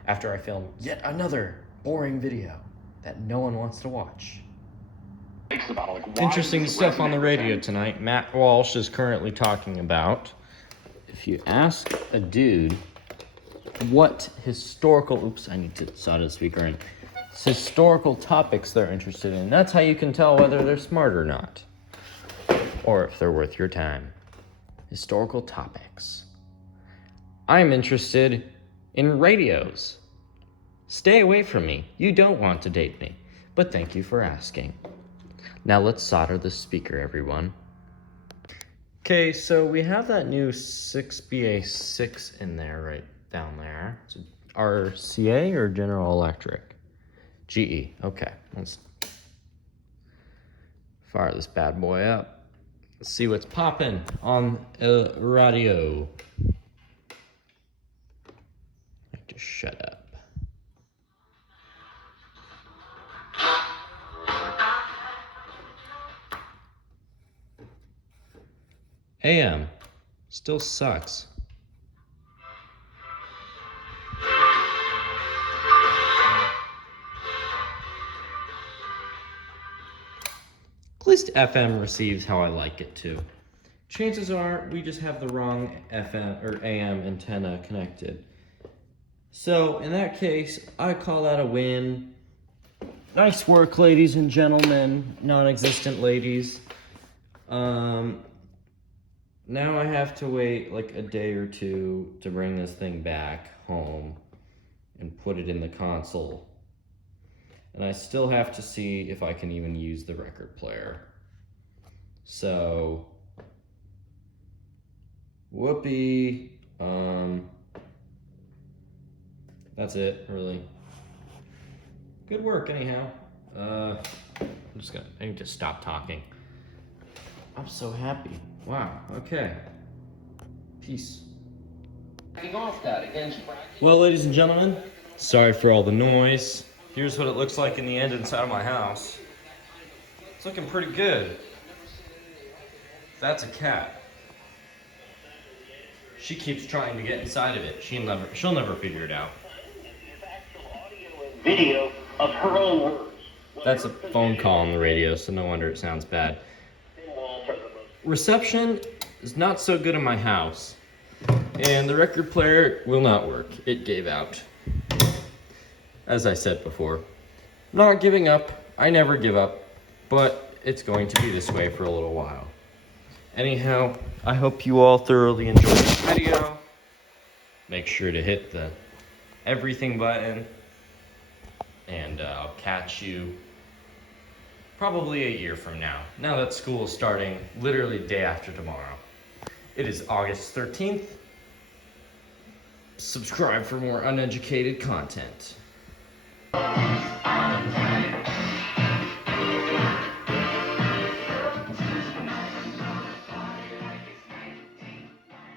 after I film yet another boring video that no one wants to watch. Interesting stuff on the radio tonight. Matt Walsh is currently talking about, if you ask a dude what historical, oops, I need to solder the speaker in, historical topics they're interested in, that's how you can tell whether they're smart or not, or if they're worth your time. Historical topics. I'm interested in radios. Stay away from me. You don't want to date me, but thank you for asking. Now let's solder the speaker, everyone. Okay, so we have that new 6BA6 in there, right down there. It's RCA or General Electric? GE, okay. Let's fire this bad boy up. Let's see what's popping on the radio. Just shut up. AM still sucks. At least FM receives how I like it to. chances are we just have the wrong FM or AM antenna connected. So in that case, I call that a win. Nice work, ladies and gentlemen, non-existent ladies. Now I have to wait like a day or two to bring this thing back home and put it in the console. And I still have to see if I can even use the record player. So, whoopee. That's it, really. Good work, anyhow. I need to stop talking. I'm so happy. Wow, okay. Peace. Well, ladies and gentlemen, sorry for all the noise. Here's what it looks like in the end inside of my house. It's looking pretty good. That's a cat. She keeps trying to get inside of it. She'll never figure it out. Video of her own words. That's a phone call on the radio, so no wonder it sounds bad. Reception is not so good in my house, and the record player will not work. It gave out. As I said before, not giving up. I never give up, but it's going to be this way for a little while. Anyhow, I hope you all thoroughly enjoyed this video. Make sure to hit the everything button, and I'll catch you probably a year from now that school is starting literally day after tomorrow. It is August 13th. Subscribe for more uneducated content.